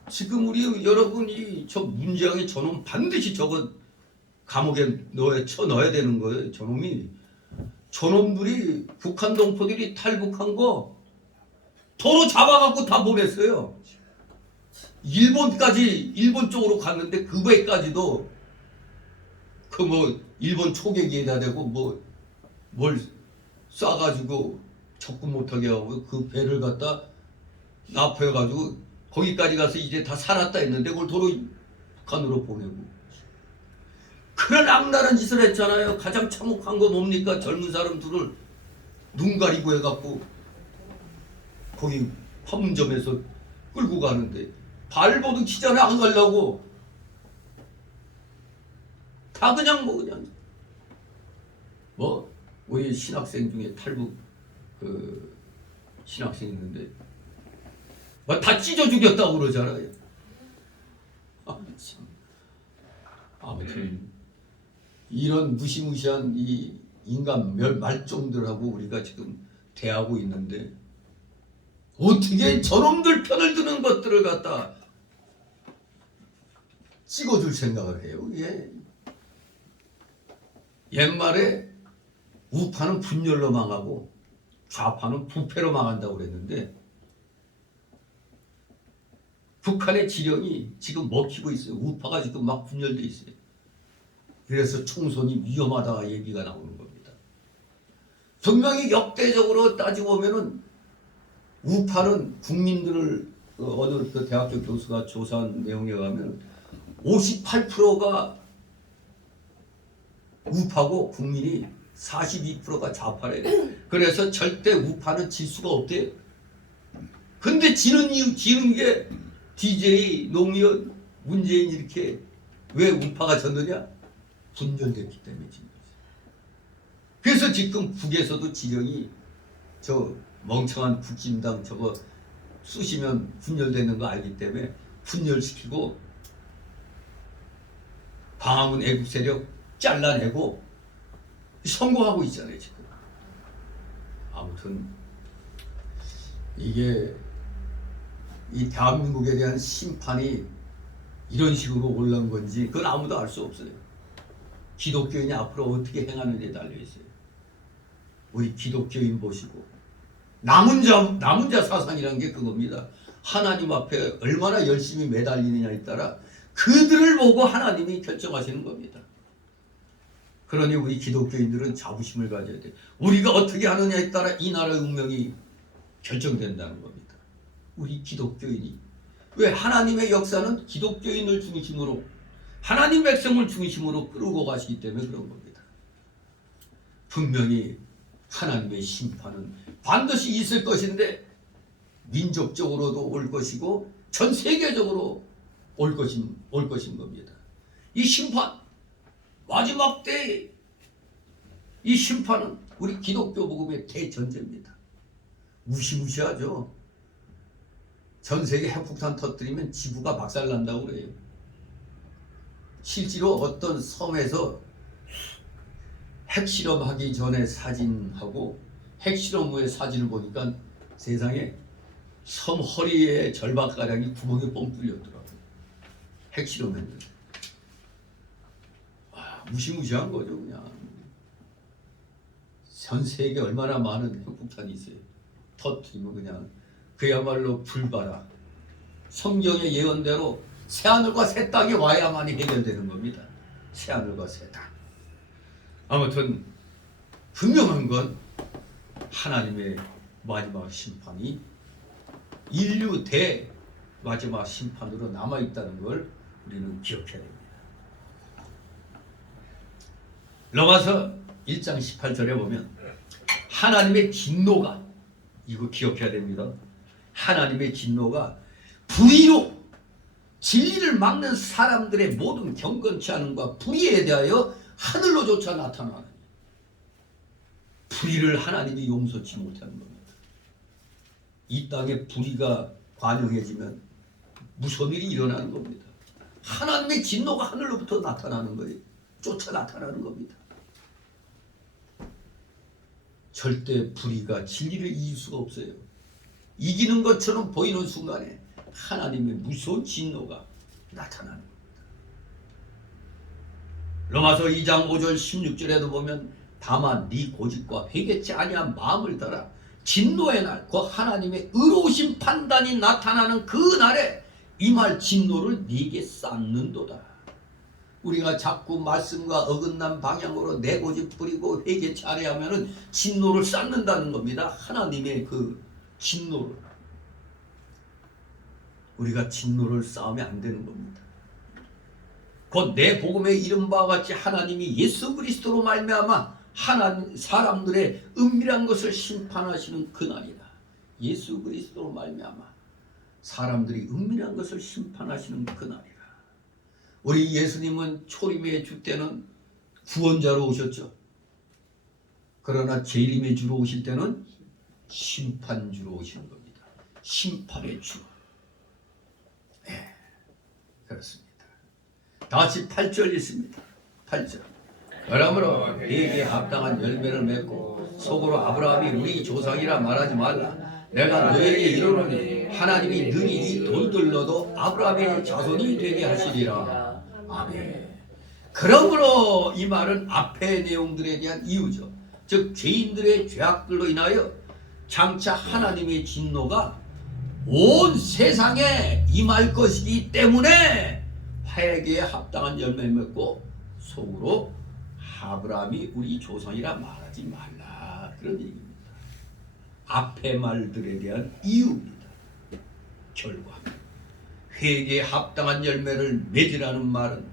지금 우리 여러분이 저 문재영의 저놈 반드시 저거 감옥에 쳐넣어야 되는 거예요. 저놈들이 북한 동포들이 탈북한 거 도로 잡아갖고 다 보냈어요. 일본 쪽으로 갔는데 그 배까지도 그 뭐 일본 초계기에다 대고 뭘 쏴가지고 접근 못하게 하고 그 배를 갖다 납포해가지고 거기까지 가서 이제 다 살았다 했는데 그걸 도로 북한으로 보내고 그런 악랄한 짓을 했잖아요. 가장 참혹한 거 뭡니까? 젊은 사람들을 눈 가리고 해갖고 거기 판문점에서 끌고 가는데 발버둥 치잖아요. 안 가려고 다 그냥 우리 신학생 중에 탈북 그 신학생 있는데 다 찢어 죽였다고 그러잖아요. 아무튼 이런 무시무시한 이 인간 말종들하고 우리가 지금 대하고 있는데 어떻게 저놈들 편을 드는 것들을 갖다 찍어줄 생각을 해요. 예. 옛말에 우파는 분열로 망하고 좌파는 부패로 망한다고 그랬는데 북한의 지령이 지금 먹히고 있어요. 우파가 지금 막 분열돼 있어요. 그래서 총선이 위험하다 얘기가 나오는 겁니다. 분명히 역대적으로 따지고 보면은 우파는 국민들을 어느 그 대학교 교수가 조사한 내용에 의하면 58%가 우파고 국민이 42%가 좌파래. 그래서 절대 우파는 질 수가 없대요. 근데 지는 게 DJ, 노무현, 문재인 이렇게 왜 우파가 졌느냐? 분열됐기 때문에 진 거지. 그래서 지금 북에서도 지령이 저 멍청한 국진당 저거 쑤시면 분열되는 거 알기 때문에 분열시키고 광화문 애국 세력 잘라내고 성공하고 있잖아요 지금. 아무튼 이게 이 대한민국에 대한 심판이 이런 식으로 올라온 건지 그건 아무도 알 수 없어요. 기독교인이 앞으로 어떻게 행하느냐에 달려 있어요. 우리 기독교인 보시고 남은 자 사상이라는 게 그겁니다. 하나님 앞에 얼마나 열심히 매달리느냐에 따라 그들을 보고 하나님이 결정하시는 겁니다. 그러니 우리 기독교인들은 자부심을 가져야 돼요. 우리가 어떻게 하느냐에 따라 이 나라의 운명이 결정된다는 겁니다. 우리 기독교인이. 왜? 하나님의 역사는 기독교인을 중심으로 하나님 백성을 중심으로 끌고 가시기 때문에 그런 겁니다. 분명히 하나님의 심판은 반드시 있을 것인데 민족적으로도 올 것이고 전 세계적으로 올 것인 겁니다. 이 심판 마지막 때의 이 심판은 우리 기독교 복음의 대전제입니다. 무시무시하죠. 전 세계 핵폭탄 터뜨리면 지구가 박살난다고 그래요. 실제로 어떤 섬에서 핵실험하기 전에 사진하고 핵실험 후에 사진을 보니까 세상에 섬 허리의 절반가량이 구멍이 뻥 뚫렸더라고요. 핵실험했는데. 무시무시한 거죠 그냥. 전 세계에 얼마나 많은 핵폭탄이 있어요. 터뜨리면 그냥 그야말로 불바라. 성경의 예언대로 새하늘과 새 땅이 와야만이 해결되는 겁니다. 새하늘과 새 땅. 아무튼 분명한 건 하나님의 마지막 심판이 인류 대 마지막 심판으로 남아있다는 걸 우리는 기억해야 됩니다. 로마서 1장 18절에 보면 하나님의 진노가, 이거 기억해야 됩니다. 하나님의 진노가 불의로 진리를 막는 사람들의 모든 경건치 않음과 불의에 대하여 하늘로조차 나타나는, 불의를 하나님이 용서치 못하는 겁니다. 이 땅에 불의가 관영해지면 무서운 일이 일어나는 겁니다. 하나님의 진노가 하늘로부터 나타나는 거예요. 쫓아 나타나는 겁니다. 절대 불의가 진리를 이길 수가 없어요. 이기는 것처럼 보이는 순간에 하나님의 무서운 진노가 나타나는 겁니다. 로마서 2장 5절 16절에도 보면 다만 네 고집과 회개치 아니한 마음을 따라 진노의 날, 그 하나님의 의로우신 판단이 나타나는 그 날에 이 말 진노를 네게 쌓는도다. 우리가 자꾸 말씀과 어긋난 방향으로 내 고집 부리고 회개치 아니하면은 진노를 쌓는다는 겁니다. 하나님의 그 진노를. 우리가 진노를 쌓으면 안 되는 겁니다. 곧 내 복음에 이른 바와 같이 하나님이 예수 그리스도로 말미암아 하나님 사람들의 은밀한 것을 심판하시는 그날이다. 예수 그리스도로 말미암아 사람들이 은밀한 것을 심판하시는 그날이다. 우리 예수님은 초림의 주 때는 구원자로 오셨죠. 그러나 재림의 주로 오실 때는 심판주로 오시는 겁니다. 심판의 주. 네, 그렇습니다. 다시 8절 있습니다. 8절. 그러므로 네게 합당한 열매를 맺고 속으로 아브라함이 우리 조상이라 말하지 말라. 내가 너에게 이르노니 하나님이 능히 이 돌들로도 아브라함의 자손이 되게 하시리라. 아멘. 그러므로 이 말은 앞의 내용들에 대한 이유죠. 즉 죄인들의 죄악들로 인하여 장차 하나님의 진노가 온 세상에 임할 것이기 때문에 회개에 합당한 열매 맺고 속으로 아브라함이 우리 조상이라 말하지 말라. 그런 얘기입니다. 앞의 말들에 대한 이유입니다. 결과. 회개에 합당한 열매를 맺으라는 말은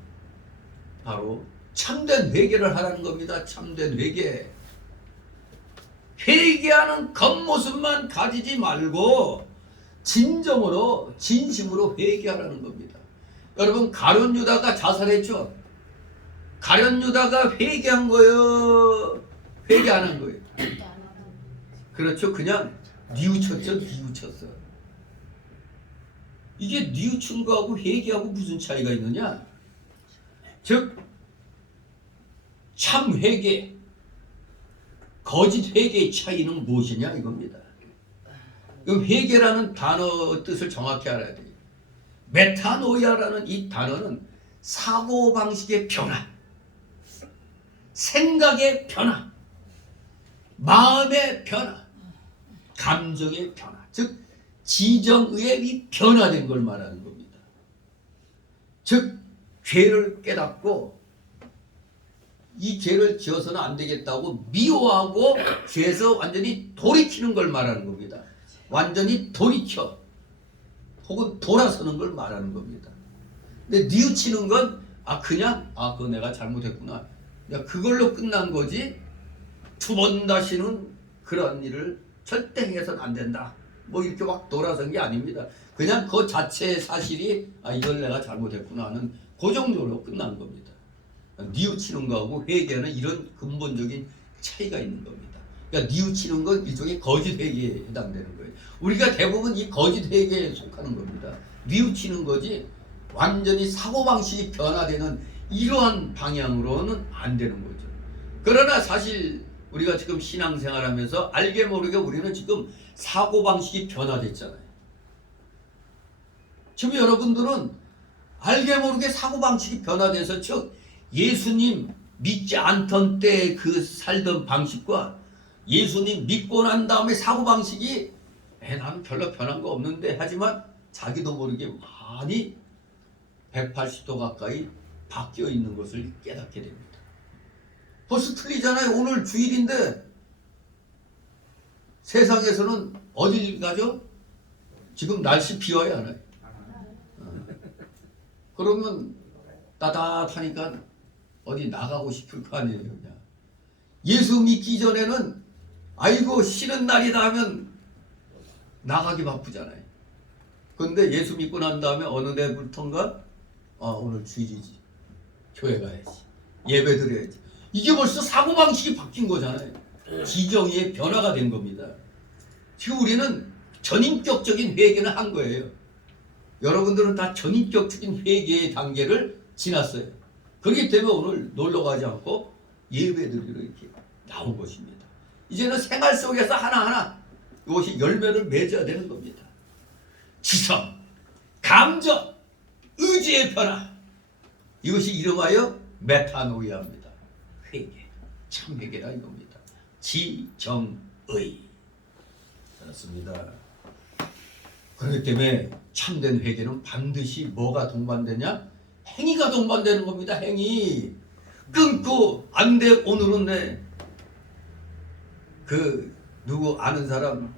바로 참된 회개를 하라는 겁니다. 참된 회개. 회개하는 겉모습만 가지지 말고 진정으로 진심으로 회개하라는 겁니다. 여러분 가룟 유다가 자살했죠. 가룟 유다가 회개한 거예요? 회개 안 한 거예요? 그렇죠. 그냥 뉘우쳤죠. 뉘우쳤어. 이게 뉘우친 거하고 회개하고 무슨 차이가 있느냐? 즉 참 회개, 거짓 회개의 차이는 무엇이냐 이겁니다. 이 회개라는 단어 뜻을 정확히 알아야 돼요. 메타노이아라는 이 단어는 사고방식의 변화, 생각의 변화, 마음의 변화, 감정의 변화, 즉 지정의의 변화된 걸 말하는 겁니다. 즉 죄를 깨닫고 이 죄를 지어서는 안 되겠다고 미워하고 죄에서 완전히 돌이키는 걸 말하는 겁니다. 완전히 돌이켜 혹은 돌아서는 걸 말하는 겁니다. 근데 뉘우치는 건 그냥 그거 내가 잘못했구나. 그걸로 끝난 거지 두 번 다시는 그런 일을 절대 해서는 안 된다. 뭐 이렇게 막 돌아선 게 아닙니다. 그냥 그 자체의 사실이 이걸 내가 잘못했구나 하는 그 정도로 끝난 겁니다. 뉘우치는 거하고 회개는 이런 근본적인 차이가 있는 겁니다. 그러니까 뉘우치는 건 일종의 거짓 회개에 해당되는 거예요. 우리가 대부분 이 거짓 회개에 속하는 겁니다. 뉘우치는 거지 완전히 사고방식이 변화되는 이러한 방향으로는 안 되는 거죠. 그러나 사실 우리가 지금 신앙생활하면서 알게 모르게 우리는 지금 사고방식이 변화됐잖아요. 지금 여러분들은 알게 모르게 사고방식이 변화돼서 즉 예수님 믿지 않던 때 그 살던 방식과 예수님 믿고 난 다음에 사고방식이 나는 별로 변한 거 없는데 하지만 자기도 모르게 많이 180도 가까이 바뀌어 있는 것을 깨닫게 됩니다. 벌써 틀리잖아요. 오늘 주일인데 세상에서는 어딜 가죠? 지금 날씨 비와요 안 와요? 그러면 따뜻하니까 어디 나가고 싶을 거 아니에요. 그냥. 예수 믿기 전에는 아이고 쉬는 날이다 하면 나가기 바쁘잖아요. 그런데 예수 믿고 난 다음에 어느 데부턴가 오늘 주일이지. 교회 가야지. 예배 드려야지. 이게 벌써 사고방식이 바뀐 거잖아요. 지정의 변화가 된 겁니다. 지금 우리는 전인격적인 회개는 한 거예요. 여러분들은 다 전인격적인 회개의 단계를 지났어요. 그렇기 때문에 오늘 놀러 가지 않고 예배드리러 이렇게 나온 것입니다. 이제는 생활 속에서 하나하나 이것이 열매를 맺어야 되는 겁니다. 지성, 감정, 의지의 변화. 이것이 이름하여 메타노이아입니다. 회개, 참 회개라 이겁니다. 지정의. 그렇습니다. 그렇기 때문에 참된 회개는 반드시 뭐가 동반되냐? 행위가 동반되는 겁니다. 행위. 끊고 안 돼. 오늘은 누구 아는 사람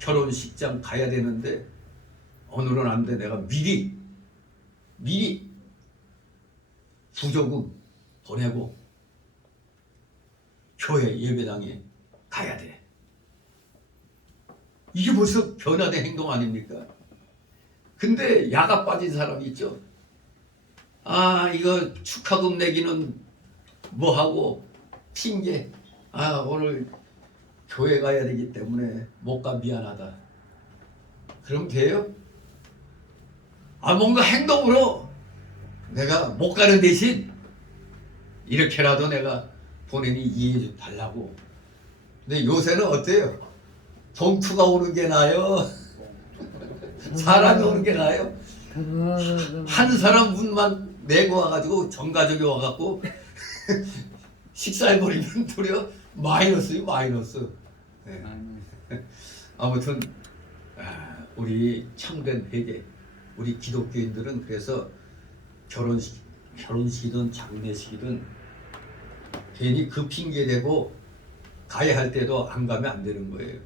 결혼식장 가야 되는데 오늘은 안 돼. 내가 미리 부조금 보내고 교회 예배당에 가야 돼. 이게 벌써 변화된 행동 아닙니까? 근데 야가 빠진 사람이 있죠. 이거 축하금 내기는 뭐하고 핑계. 오늘 교회 가야 되기 때문에 못 가 미안하다. 그럼 돼요? 뭔가 행동으로 내가 못 가는 대신 이렇게라도 내가 본인이 이해해 좀 달라고. 근데 요새는 어때요? 봉투가 오는 게 나아요? 사람이 오는 게 나아요? 한 사람 분만 내고 와가지고 전 가족이 와갖고 식사해버리면 도리어 마이너스요 마이너스. 네. 아무튼 우리 참된 회개, 우리 기독교인들은 그래서 결혼식이든 장례식이든 괜히 그 핑계 대고 가야 할 때도 안 가면 안 되는 거예요.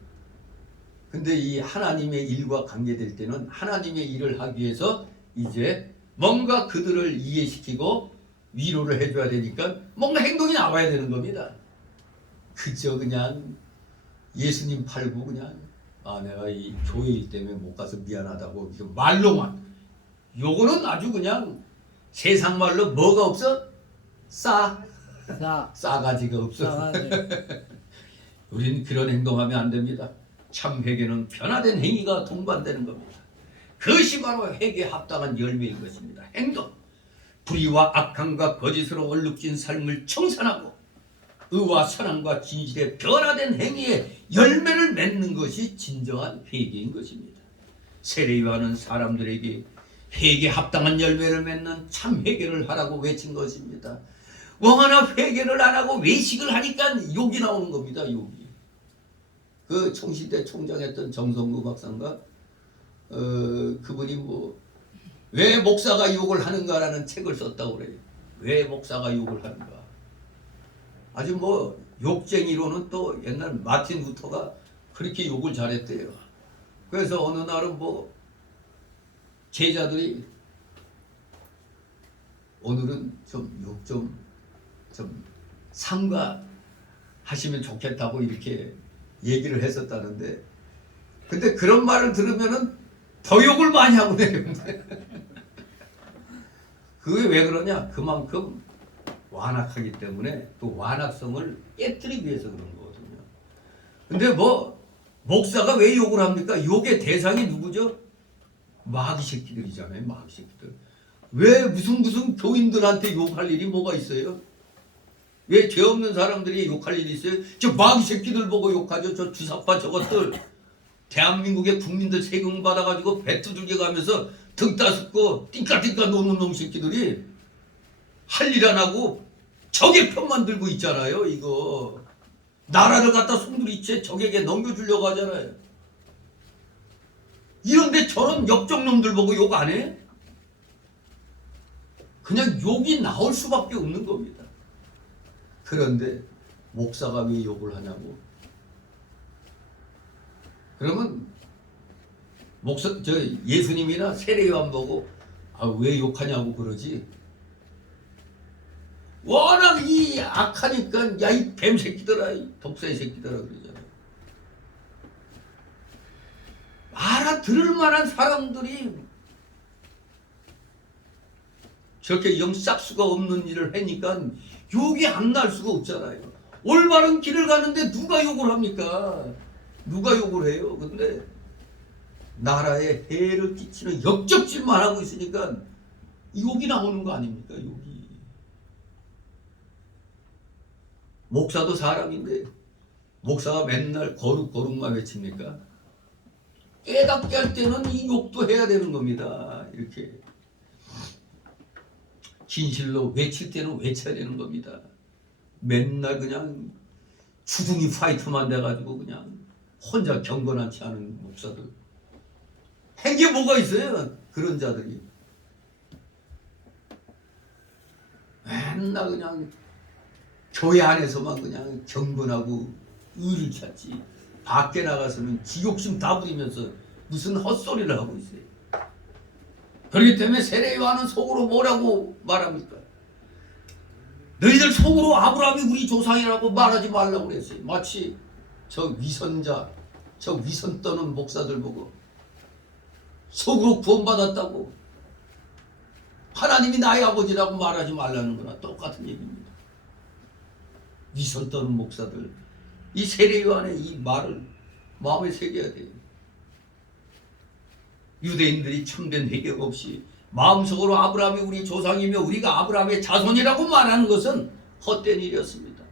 근데 이 하나님의 일과 관계될 때는 하나님의 일을 하기 위해서 이제 뭔가 그들을 이해시키고 위로를 해줘야 되니까 뭔가 행동이 나와야 되는 겁니다. 그저 그냥 예수님 팔고 그냥 아 내가 이 교회 일 때문에 못 가서 미안하다고 이렇게 말로만. 요거는 아주 그냥 세상 말로 뭐가 없어? 싸가지가 없어. 우리는 그런 행동하면 안 됩니다. 참 회개는 변화된 행위가 동반되는 겁니다. 그것이 바로 회개에 합당한 열매인 것입니다. 행동. 불의와 악함과 거짓으로 얼룩진 삶을 청산하고 의와 사랑과 진실의 변화된 행위에 열매를 맺는 것이 진정한 회개인 것입니다. 세례요한은 사람들에게 회개에 합당한 열매를 맺는 참 회개를 하라고 외친 것입니다. 멍하나 회개를 안 하고 외식을 하니까 욕이 나오는 겁니다. 욕이. 그 총시대 총장했던 정성구 박사인가 그분이 뭐 왜 목사가 욕을 하는가라는 책을 썼다고 그래요. 왜 목사가 욕을 하는가. 아주 뭐 욕쟁이로는 또 옛날 마틴 루터가 그렇게 욕을 잘했대요. 그래서 어느 날은 뭐 제자들이 오늘은 좀 욕 좀 삼가하시면 좋겠다고 이렇게 얘기를 했었다는데, 근데 그런 말을 들으면은 더 욕을 많이 하고 내려오는데 그게 왜 그러냐? 그만큼 완악하기 때문에 그 완악성을 깨뜨리기 위해서 그런 거거든요. 근데 뭐 목사가 왜 욕을 합니까? 욕의 대상이 누구죠? 마귀 새끼들이잖아요. 마귀 새끼들. 왜 무슨 교인들한테 욕할 일이 뭐가 있어요? 왜 죄 없는 사람들이 욕할 일이 있어요? 저 마귀 새끼들 보고 욕하죠. 저 주사파 저것들. 대한민국의 국민들 세금 받아가지고 배 두들겨 가면서 등 따숩고 띵까띵까 노는 놈 새끼들이 할 일 안 하고 적의 편만 들고 있잖아요. 이거 나라를 갖다 송두리째 적에게 넘겨주려고 하잖아요. 이런데 저런 역적놈들 보고 욕 안 해? 그냥 욕이 나올 수밖에 없는 겁니다. 그런데 목사가 왜 욕을 하냐고. 그러면 예수님이나 세례요한 보고 왜 욕하냐고 그러지. 워낙 이 악하니까 야 이 뱀 새끼들아, 이 독사의 새끼들아 그러잖아요. 알아들을 만한 사람들이 저렇게 영 싹수가 없는 일을 하니까 욕이 안 날 수가 없잖아요. 올바른 길을 가는데 누가 욕을 합니까? 누가 욕을 해요? 근데 나라에 해를 끼치는 역적짓만 하고 있으니까 욕이 나오는 거 아닙니까? 욕이. 목사도 사람인데 목사가 맨날 거룩만 외칩니까? 깨닫게 할 때는 이 욕도 해야 되는 겁니다. 이렇게 진실로 외칠 때는 외쳐야 되는 겁니다. 맨날 그냥 주둥이 파이터만 돼가지고 그냥 혼자 경건하지 않은 목사들. 핵에 뭐가 있어요? 그런 자들이. 맨날 그냥 교회 안에서만 그냥 경건하고 의를 찾지. 밖에 나가서는 지욕심 다 부리면서 무슨 헛소리를 하고 있어요. 그렇기 때문에 세례요한은 속으로 뭐라고 말합니까? 너희들 속으로 아브라함이 우리 조상이라고 말하지 말라고 그랬어요. 마치 저 위선자, 저 위선 떠는 목사들 보고 속으로 구원받았다고 하나님이 나의 아버지라고 말하지 말라는 거나 똑같은 얘기입니다. 위선 떠는 목사들, 이 세례요한의 이 말을 마음에 새겨야 돼요. 유대인들이 참된 회개가 없이 마음속으로 아브라함이 우리 조상이며 우리가 아브라함의 자손이라고 말하는 것은 헛된 일이었습니다.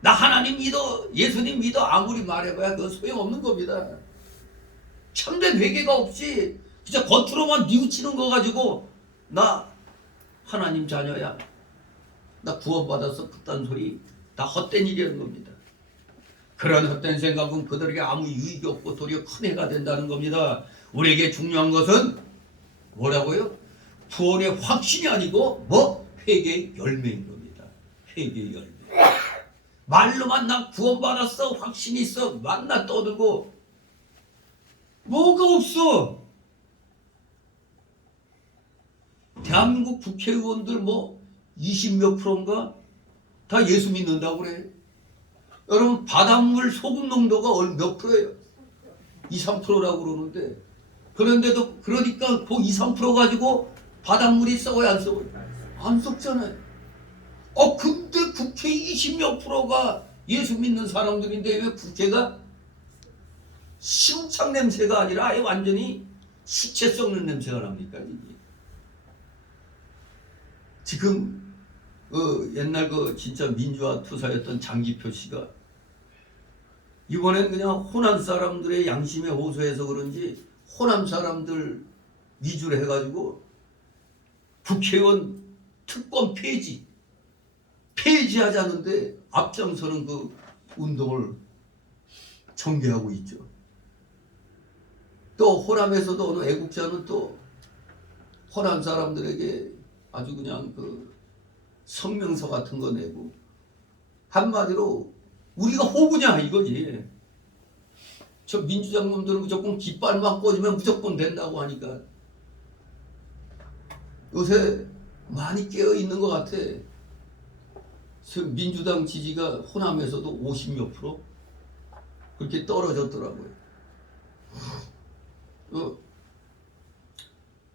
나 하나님 믿어, 예수님 믿어 아무리 말해봐야 그건 소용없는 겁니다. 참된 회개가 없이 그저 겉으로만 뉘우치는 거 가지고 나 하나님 자녀야, 나 구원받아서 그딴 소리 다 헛된 일이라는 겁니다. 그런 헛된 생각은 그들에게 아무 유익이 없고 도리어 큰 해가 된다는 겁니다. 우리에게 중요한 것은 뭐라고요? 구원의 확신이 아니고 회개의 열매인 겁니다. 회개의 열매. 말로만 나 구원받았어, 확신이 있어, 만나 떠들고 뭐가 없어. 대한민국 국회의원들 20몇 프로인가 다 예수 믿는다고 그래. 여러분 바닷물 소금 농도가 몇 프로예요? 2, 3%라고 그러는데 그런데도 그러니까 그 2, 3% 가지고 바닷물이 썩어야 안 썩어요? 안 썩잖아요. 근데 국회 20몇 프로가 예수 믿는 사람들인데 왜 국회가 시궁창 냄새가 아니라 아예 완전히 시체 썩는 냄새가 납니까? 이게. 지금 옛날 진짜 민주화 투사였던 장기표 씨가 이번엔 그냥 호남 사람들의 양심에 호소해서 그런지 호남 사람들 위주로 해가지고 국회의원 특권 폐지하자는데 앞장서는 그 운동을 전개하고 있죠. 또 호남에서도 어느 애국자는 또 호남 사람들에게 아주 그냥 그 성명서 같은 거 내고 한마디로 우리가 호구냐 이거지. 저 민주당 놈들은 무조건 깃발만 꽂으면 무조건 된다고 하니까 요새 많이 깨어 있는 것 같아. 민주당 지지가 호남에서도 50몇 프로 그렇게 떨어졌더라고요.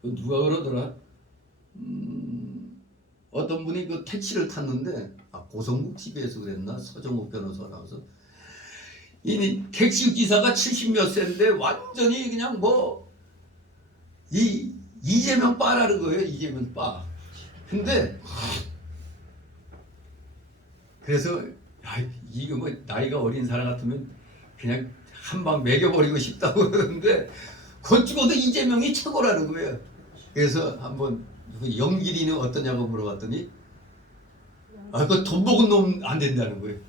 누가 그러더라? 어떤 분이 그 택시를 탔는데 고성국 TV에서 그랬나? 서정욱 변호사 나와서 이 택시 기사가 70몇 세인데 완전히 그냥 이재명 빠라는 거예요. 이재명 빠. 근데 그래서 이거 나이가 어린 사람 같으면 그냥 한 방 매겨버리고 싶다고 그러는데 곧 죽어도 이재명이 최고라는 거예요. 그래서 한번 영길이는 어떠냐고 물어봤더니 그 돈 먹은 놈 안 된다는 거예요.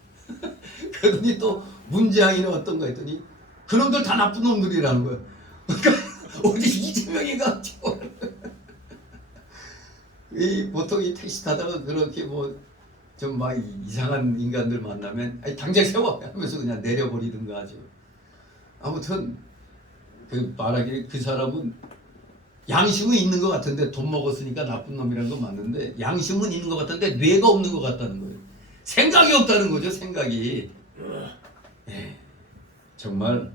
그러더니 또 문재항이는 어떤가 했더니 그놈들 다 나쁜 놈들이라는 거예요. 그러니까 어디 이재명이가 최고. 보통 이 택시 타다가 그렇게 좀 막 이상한 인간들 만나면 당장 세워 하면서 그냥 내려버리든가 하죠. 아무튼 말하기에 그 사람은 양심은 있는 것 같은데 돈 먹었으니까 나쁜 놈이라는 건 맞는데 양심은 있는 것 같은데 뇌가 없는 것 같다는 거예요. 생각이 없다는 거죠. 생각이. 정말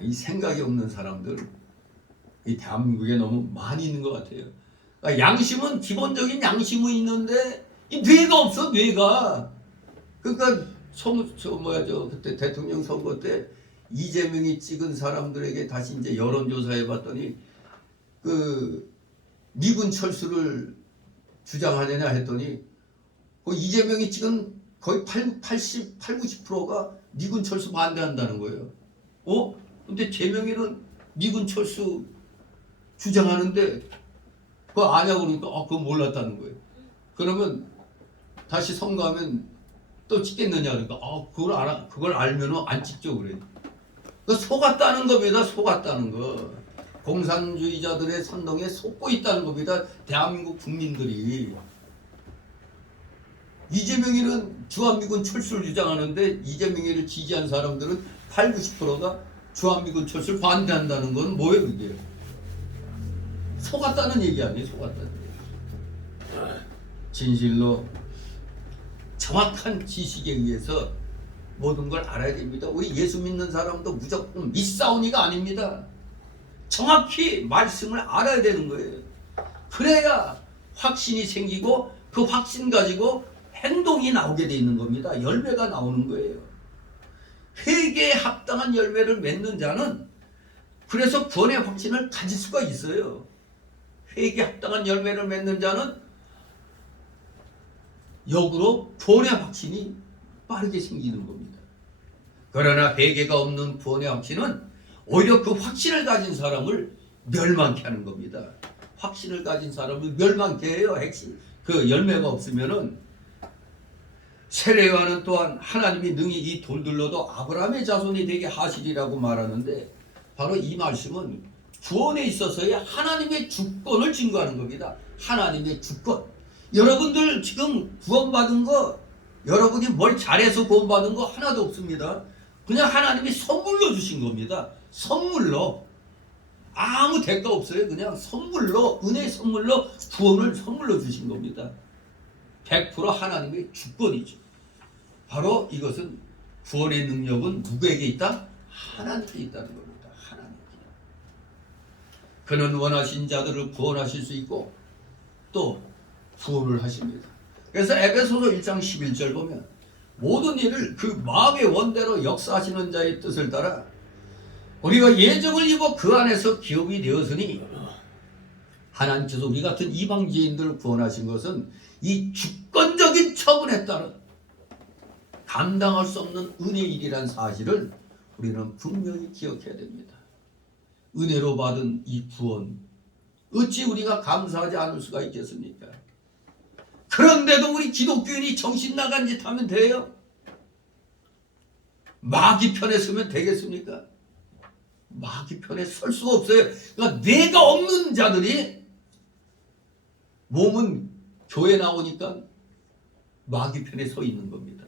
이 생각이 없는 사람들 이 대한민국에 너무 많이 있는 것 같아요. 그러니까 양심은 기본적인 양심은 있는데 이 뇌가 없어. 뇌가. 그러니까 그때 대통령 선거 때 이재명이 찍은 사람들에게 다시 이제 여론조사해 봤더니 미군 철수를 주장하느냐 했더니 이재명이 찍은 거의 90%가 미군 철수 반대한다는 거예요. 근데 재명이는 미군 철수 주장하는데 그거 아냐고 그러니까 그거 몰랐다는 거예요. 그러면 다시 선거하면 또 찍겠느냐 그러니까 그걸 알면은 안 찍죠 그래. 속았다는 겁니다. 속았다는 거. 공산주의자들의 선동에 속고 있다는 겁니다. 대한민국 국민들이. 이재명이는 주한미군 철수를 주장하는데 이재명이를 지지한 사람들은 90%가 주한미군 철수를 반대한다는 건 뭐예요 그게? 속았다는 얘기 아니에요. 속았다는 얘기. 진실로 정확한 지식에 의해서 모든 걸 알아야 됩니다. 우리 예수 믿는 사람도 무조건 미싸우니가 아닙니다. 정확히 말씀을 알아야 되는 거예요. 그래야 확신이 생기고 그 확신 가지고 행동이 나오게 돼 있는 겁니다. 열매가 나오는 거예요. 회개에 합당한 열매를 맺는 자는 그래서 구원의 확신을 가질 수가 있어요. 회개에 합당한 열매를 맺는 자는 역으로 구원의 확신이 빠르게 생기는 겁니다. 그러나 회개가 없는 구원의 확신은 오히려 그 확신을 가진 사람을 멸망케 하는 겁니다. 확신을 가진 사람을 멸망케 해요. 그 열매가 없으면은 세례요한은 또한 하나님이 능히 이 돌들로도 아브라함의 자손이 되게 하시리라고 말하는데 바로 이 말씀은 구원에 있어서의 하나님의 주권을 증거하는 겁니다. 하나님의 주권. 여러분들 지금 구원받은 거 여러분이 뭘 잘해서 구원받은 거 하나도 없습니다. 그냥 하나님이 선물로 주신 겁니다. 선물로. 아무 대가 없어요. 그냥 선물로, 은혜의 선물로 구원을 선물로 주신 겁니다. 100% 하나님의 주권이죠. 바로 이것은 구원의 능력은 누구에게 있다? 하나님께 있다는 겁니다. 하나님께. 그는 원하신 자들을 구원하실 수 있고 또 구원을 하십니다. 그래서 에베소서 1장 11절 보면 모든 일을 그 마음의 원대로 역사하시는 자의 뜻을 따라 우리가 예정을 입어 그 안에서 기업이 되었으니 하나님께서 우리 같은 이방지인들을 구원하신 것은 이 주권적인 처분에 따른 감당할 수 없는 은혜의 일이란 사실을 우리는 분명히 기억해야 됩니다. 은혜로 받은 이 구원 어찌 우리가 감사하지 않을 수가 있겠습니까? 그런데도 우리 기독교인이 정신 나간 짓 하면 돼요? 마귀 편에 서면 되겠습니까? 마귀 편에 설 수가 없어요. 그러니까 뇌가 없는 자들이 몸은 교회 나오니까 마귀 편에 서 있는 겁니다.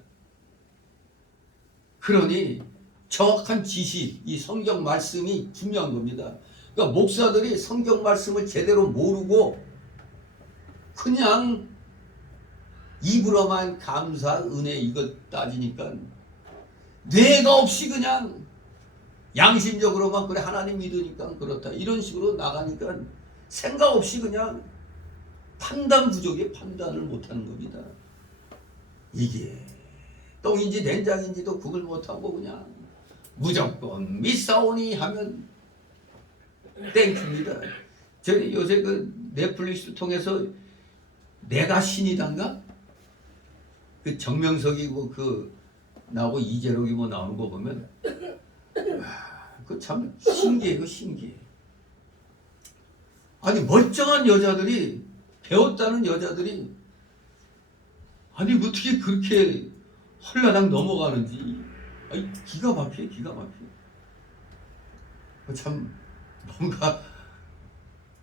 그러니 정확한 지식, 이 성경 말씀이 중요한 겁니다. 그러니까 목사들이 성경 말씀을 제대로 모르고 그냥 입으로만 감사, 은혜 이거 따지니까 뇌가 없이 그냥 양심적으로만 그래 하나님 믿으니까 그렇다 이런 식으로 나가니까 생각 없이 그냥 판단 부족에 판단을 못하는 겁니다. 이게 똥인지 된장인지도 구분 못하고 그냥 무조건 믿사오니 하면 땡깁니다. 저희 요새 그 넷플릭스 통해서 내가 신이단가? 그 정명석이 뭐 그 나하고 이재록이 뭐 나오는 거 보면 그 참 신기해. 그 신기해. 아니 멀쩡한 여자들이 배웠다는 여자들이 아니 어떻게 그렇게 헐라당 넘어가는지 아니 기가 막혀 기가 막혀. 참 뭔가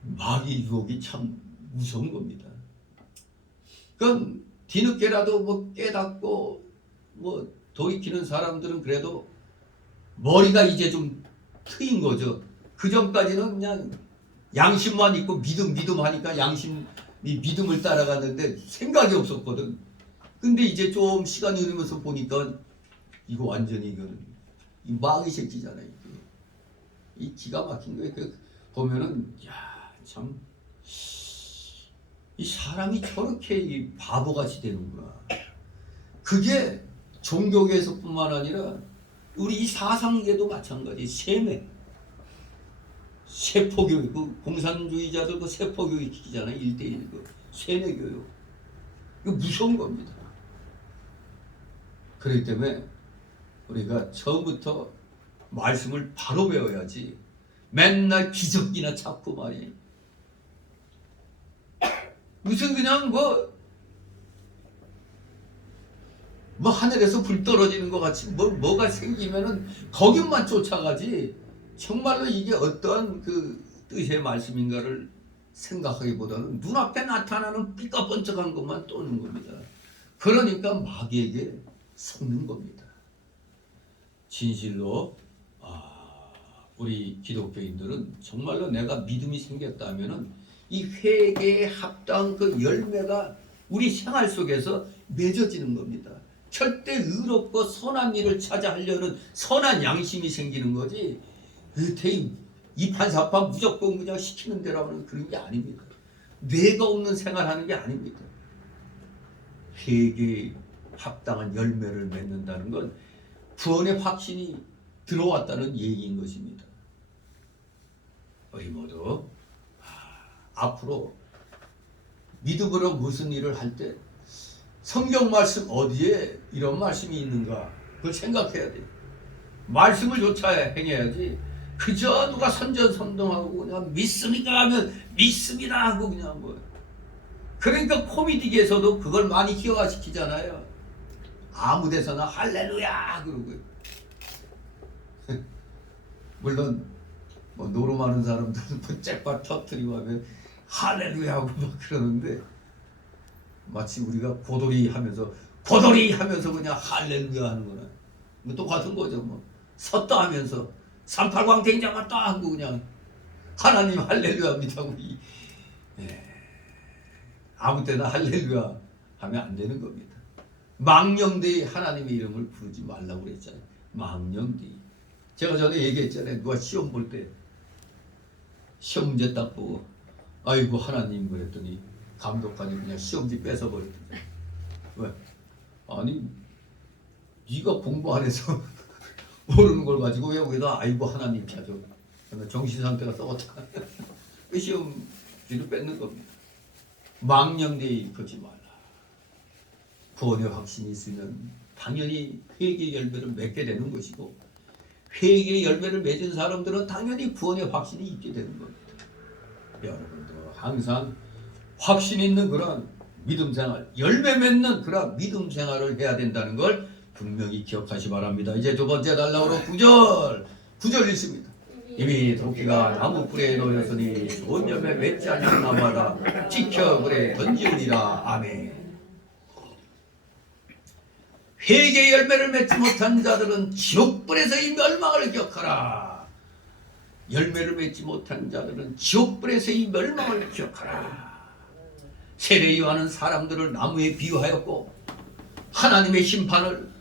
마귀 유혹이 참 무서운 겁니다. 그럼 뒤늦게라도 뭐 깨닫고 뭐 돌이키는 사람들은 그래도 머리가 이제 좀 트인 거죠. 그 전까지는 그냥 양심만 있고 믿음 하니까 양심이 믿음을 따라갔는데 생각이 없었거든. 근데 이제 좀 시간이 흐르면서 보니까 이거 완전히 이거는 이 마귀 새끼잖아요. 이 기가 막힌 거예요. 그 보면은 야 참 이 사람이 저렇게 이 바보같이 되는구나. 그게 종교계에서뿐만 아니라 우리 이 사상계도 마찬가지. 세포교육, 그 공산주의자들 그 세포교육 시키잖아요. 1대1 그 세뇌교육. 이거 무서운 겁니다. 그렇기 때문에 우리가 처음부터 말씀을 바로 배워야지. 맨날 기적이나 찾고 말이에요. 무슨 그냥 뭐 하늘에서 불 떨어지는 것 같이 뭐가 생기면은 거기만 쫓아가지 정말로 이게 어떤 그 뜻의 말씀인가를 생각하기보다는 눈앞에 나타나는 삐까번쩍한 것만 떠는 겁니다. 그러니까 마귀에게 속는 겁니다. 진실로 우리 기독교인들은 정말로 내가 믿음이 생겼다면은 이 회개에 합당한 그 열매가 우리 생활 속에서 맺어지는 겁니다. 절대 의롭고 선한 일을 찾아 하려는 선한 양심이 생기는 거지. 이판사판 무조건 그냥 시키는 대로 하는 그런 게 아닙니다. 뇌가 없는 생활하는 게 아닙니다. 회개에 합당한 열매를 맺는다는 건 구원의 확신이 들어왔다는 얘기인 것입니다. 우리 모두 앞으로 믿음으로 무슨 일을 할 때 성경 말씀 어디에 이런 말씀이 있는가 그걸 생각해야 돼요. 말씀을 조차 행해야지 그저 누가 선전선동하고 그냥 믿습니까 하면 믿습니다 하고 그냥 뭐. 그러니까 코미디계에서도 그걸 많이 희화시키잖아요. 아무 데서나 할렐루야 그러고. 물론 뭐 노름하는 사람들은 뭐 잭팟 터뜨리고 하면 할렐루야 하고 막 그러는데 마치 우리가 고돌이 하면서 그냥 할렐루야 하는 거나 뭐 똑같은 거죠. 뭐 섰다 하면서 삼팔광 잡았다 하고 그냥 하나님 할렐루야 믿다고 아무 때나 할렐루야 하면 안 되는 겁니다. 망령되이 하나님의 이름을 부르지 말라고 그랬잖아요. 망령되이 제가 전에 얘기했잖아요. 누가 시험 볼 때 시험 문제 딱 보고 아이고 하나님 그랬더니 감독관이 그냥 시험지 뺏어버렸대. 왜? 아니 네가 공부 안 해서 모르는 걸 가지고 왜 여기다 아이고 하나님 찾아. 정신 상태가 썩었다. 그 시험지를 뺏는 겁니다. 망령되이 그러지 말라. 구원의 확신이 있으면 당연히 회개의 열매를 맺게 되는 것이고 회개의 열매를 맺은 사람들은 당연히 구원의 확신이 있게 되는 겁니다. 여러분도 항상 확신 있는 그런 믿음 생활, 열매 맺는 그런 믿음 생활을 해야 된다는 걸 분명히 기억하시 바랍니다. 이제 두 번째 달라오로 9절 있습니다. 이미 도끼가 나무 뿌리에 놓였으니 좋은 열매 맺지 않는 나무마다 지켜 그래 던지우리라. 아멘. 회개의 열매를 맺지 못한 자들은 지옥불에서의 멸망을 기억하라. 열매를 맺지 못한 자들은 지옥불에서의 멸망을 기억하라. 세례 요한은 사람들을 나무에 비유하였고 하나님의 심판을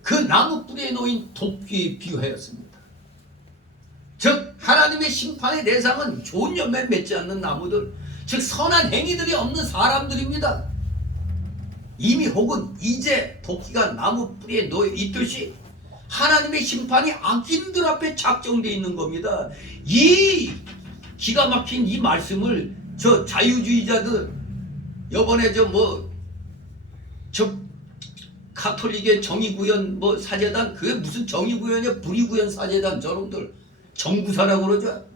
그 나무 뿌리에 놓인 도끼에 비유하였습니다. 즉 하나님의 심판의 대상은 좋은 열매 맺지 않는 나무들, 즉 선한 행위들이 없는 사람들입니다. 이미 혹은 이제 도끼가 나무 뿌리에 놓여 있듯이 하나님의 심판이 악인들 앞에 작정되어 있는 겁니다. 이 기가 막힌 이 말씀을 저 자유주의자들 이번에 저 가톨릭의 정의구현 사제단, 그게 무슨 정의구현이야, 불의구현 사제단, 저놈들 정구사라고 그러죠.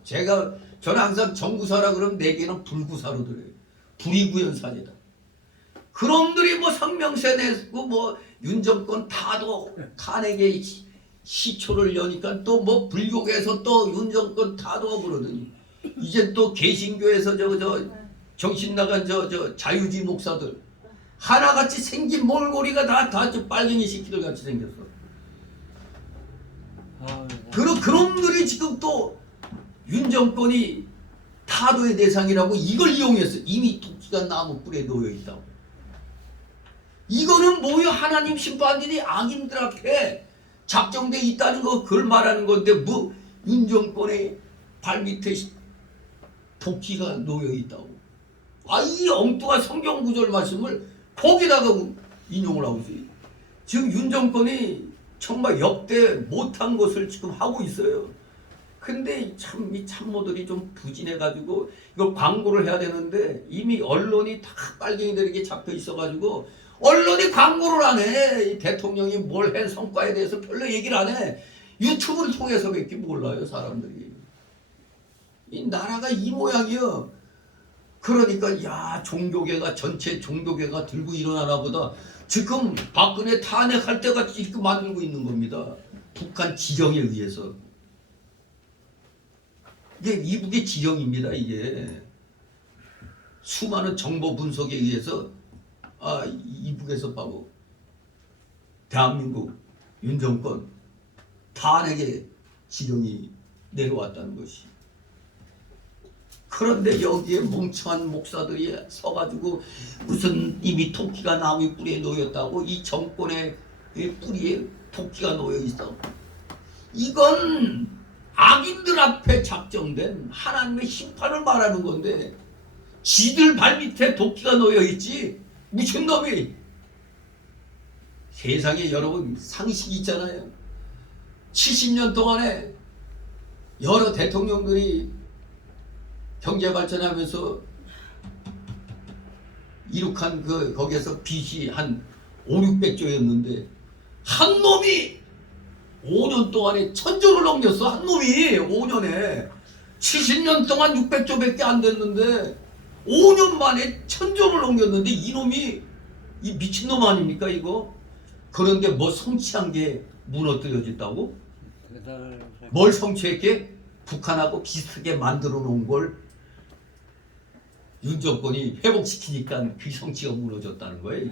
저는 항상 정구사라 그러면 내게는 불구사로 들어요. 불의구현 사제단. 그놈들이 성명세 내고 윤정권 탄핵에 시초를 여니까 또 불교계에서 또 윤정권 타도 그러더니 이제 또 개신교에서 정신 나간 저 자유주의 목사들 하나같이 생긴 몰골이가 다 빨갱이 새끼들 같이 생겼어. 그놈들이 지금 또 윤정권이 타도의 대상이라고 이걸 이용했어. 이미 도끼가 나무 뿌리에 놓여 있다고. 이거는 뭐요? 하나님 심판들이 악인들 앞에 작정되어 있다는 거, 그걸 말하는 건데 윤정권의 발밑에 도끼가 놓여 있다고. 이 엉뚱한 성경 구절 말씀을 거기다가 인용을 하고 있어요. 지금 윤정권이 정말 역대 못한 것을 지금 하고 있어요. 근데 이 참모들이 좀 부진해가지고 이거 광고를 해야 되는데 이미 언론이 다 빨갱이들에게 잡혀 있어가지고 언론이 광고를 안 해. 이 대통령이 뭘 한 성과에 대해서 별로 얘기를 안 해. 유튜브를 통해서밖에 몰라요, 사람들이. 이 나라가 이 모양이요. 그러니까 종교계가 전체 종교계가 들고 일어나나 보다. 지금 박근혜 탄핵할 때가 이렇게 만들고 있는 겁니다. 북한 지령에 의해서. 이게 이북의 지령입니다. 이게 수많은 정보 분석에 의해서 이북에서 바로 대한민국 윤정권 탄핵의 지령이 내려왔다는 것이. 그런데 여기에 멍청한 목사들이 서가지고 무슨 이미 토끼가 나무 뿌리에 놓였다고, 이 정권의 뿌리에 토끼가 놓여 있어. 이건 악인들 앞에 작정된 하나님의 심판을 말하는 건데 지들 발밑에 도끼가 놓여 있지. 무슨 놈이. 세상에 여러분 상식이 있잖아요. 70년 동안에 여러 대통령들이 경제 발전하면서 이룩한 거기에서 빚이 한 5, 600조였는데 한 놈이 5년 동안에 1000조를 넘겼어. 한 놈이 5년에 70년 동안 600조밖에 안 됐는데 5년 만에 1000조를 넘겼는데 이놈이 이 미친놈 아닙니까 이거? 그런데 성취한 게 무너뜨려졌다고? 뭘 성취했게? 북한하고 비슷하게 만들어 놓은 걸 윤정권이 회복시키니까 그 성취가 무너졌다는 거예요.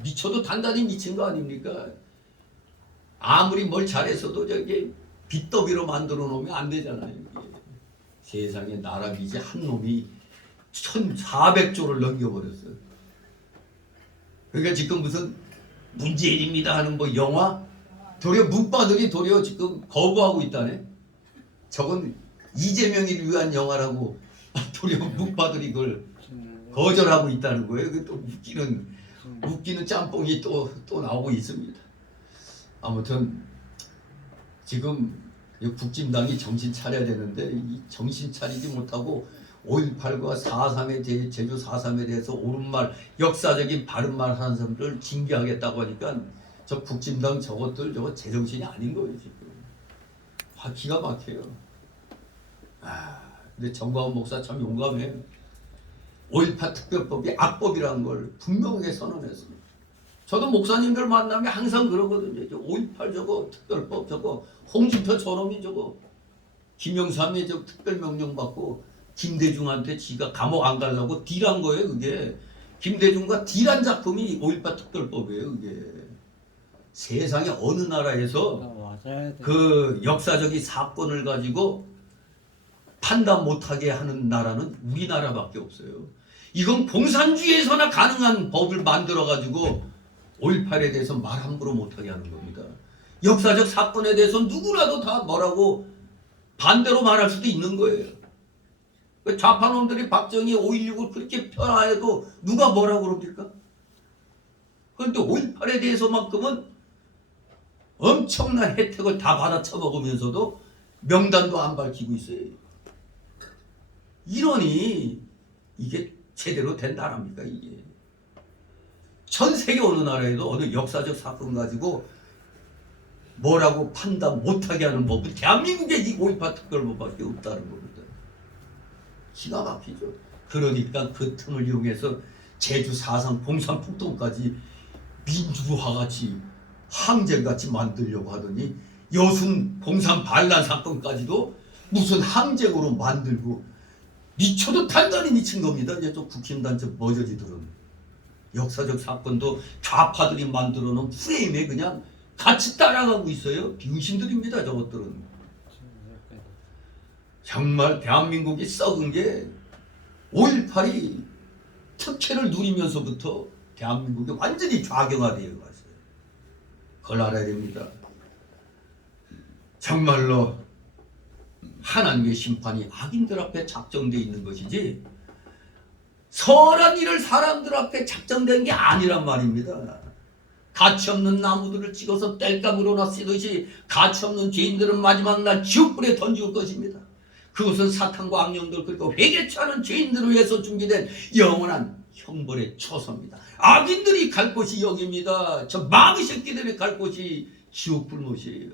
미쳐도 단단히 미친 거 아닙니까? 아무리 뭘 잘해서도 저게 빚더미로 만들어 놓으면 안 되잖아요. 세상에 나라 빚이 한 놈이 1400조를 넘겨버렸어요. 그러니까 지금 무슨 문재인입니다 하는 영화 도리어 묵바들이 도리어 지금 거부하고 있다네. 저건 이재명이를 위한 영화라고 도리어 묵바들이 그걸 거절하고 있다는 거예요. 그 또 웃기는 짬뽕이 또 나오고 있습니다. 아무튼 지금 이 국진당이 정신 차려야 되는데 이 정신 차리지 못하고 5.18과 4.3에 제주 4.3에 대해서 옳은 말, 역사적인 바른 말 하는 사람들 징계하겠다고 하니까 저 국진당 저것들 저거 제정신이 아닌 거예요 지금. 기가 막혀요. 근데 정광훈 목사 참 용감해요. 5.18 특별법이 악법이라는 걸 분명하게 선언했습니다. 저도 목사님들 만나면 항상 그러거든요. 5.18 저거 특별법 저거 홍준표 저놈이 저거 김영삼이 저 특별명령 받고 김대중한테 지가 감옥 안 가려고 딜한 거예요. 그게 김대중과 딜한 작품이 5.18 특별법이에요. 그게 세상에 어느 나라에서 그 역사적인 사건을 가지고 판단 못하게 하는 나라는 우리나라밖에 없어요. 이건 공산주의에서나 가능한 법을 만들어가지고 5.18에 대해서 말 함부로 못하게 하는 겁니다. 역사적 사건에 대해서 누구라도 다 뭐라고 반대로 말할 수도 있는 거예요. 좌파놈들이 박정희 5.16을 그렇게 편하해도 누가 뭐라고 그럽니까? 그런데 5.18에 대해서만큼은 엄청난 혜택을 다 받아 처먹으면서도 명단도 안 밝히고 있어요. 이러니 이게 제대로 된 나라입니까 이게? 전 세계 어느 나라에도 어느 역사적 사건 가지고 뭐라고 판단 못하게 하는 법은 대한민국에 이 5.18 특별법밖에 없다는 겁니다. 기가 막히죠. 그러니까 그 틈을 이용해서 제주 4.3 공산폭동까지 민주화같이 항쟁같이 만들려고 하더니 여순 공산 반란 사건까지도 무슨 항쟁으로 만들고 미쳐도 단단히 미친 겁니다. 이제 또 국힘단체 머저지들은 역사적 사건도 좌파들이 만들어 놓은 프레임에 그냥 같이 따라가고 있어요. 병신들입니다. 저것들은. 정말 대한민국이 썩은 게 5.18이 특혜를 누리면서부터 대한민국이 완전히 좌경화되어 갔어요. 그걸 알아야 됩니다. 정말로 하나님의 심판이 악인들 앞에 작정되어 있는 것이지 선한 일을 사람들 앞에 작정된 게 아니란 말입니다. 가치없는 나무들을 찍어서 땔감으로나 쓰듯이 가치없는 죄인들은 마지막 날 지옥불에 던질 것입니다. 그것은 사탄과 악령들 그리고 회개치 않은 죄인들을 위해서 준비된 영원한 형벌의 처소입니다. 악인들이 갈 곳이 여기입니다. 저 마귀 새끼들이 갈 곳이 지옥불못이에요.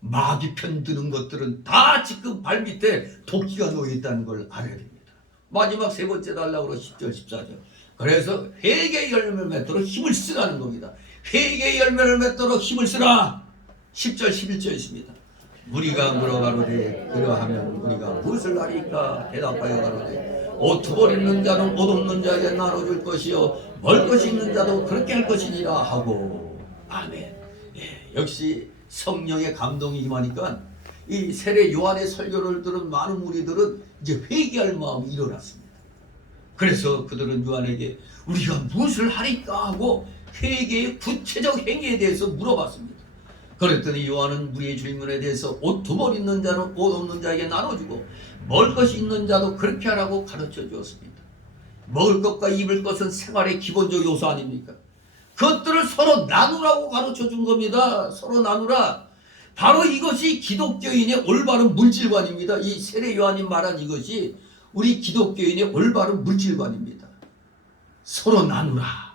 마귀 편드는 것들은 다 지금 발밑에 도끼가 놓여있다는 걸 알아야 됩니다. 마지막 세 번째 달라고 10절 14절. 그래서 회개의 열매를 맺도록 힘을 쓰라는 겁니다. 회개의 열매를 맺도록 힘을 쓰라. 10절 11절 있습니다. 우리가 물어가로되 그러하면 우리가 무엇을 하리까 대답하여 가로되 옷 두 벌 있는 자는 옷 없는 자에게 나눠줄 것이요 멀 것이 있는 자도 그렇게 할 것이니라 하고. 아멘. 역시 성령의 감동이 임하니까 이 세례 요한의 설교를 들은 많은 무리들은 이제 회개할 마음이 일어났습니다. 그래서 그들은 요한에게 우리가 무엇을 하리까 하고 회개의 구체적 행위에 대해서 물어봤습니다. 그랬더니 요한은 우리의 질문에 대해서 옷 두 벌 있는 자는 옷 없는 자에게 나눠주고 먹을 것이 있는 자도 그렇게 하라고 가르쳐 주었습니다. 먹을 것과 입을 것은 생활의 기본적 요소 아닙니까? 그것들을 서로 나누라고 가르쳐 준 겁니다. 서로 나누라. 바로 이것이 기독교인의 올바른 물질관입니다. 이 세례 요한이 말한 이것이 우리 기독교인의 올바른 물질관입니다. 서로 나누라.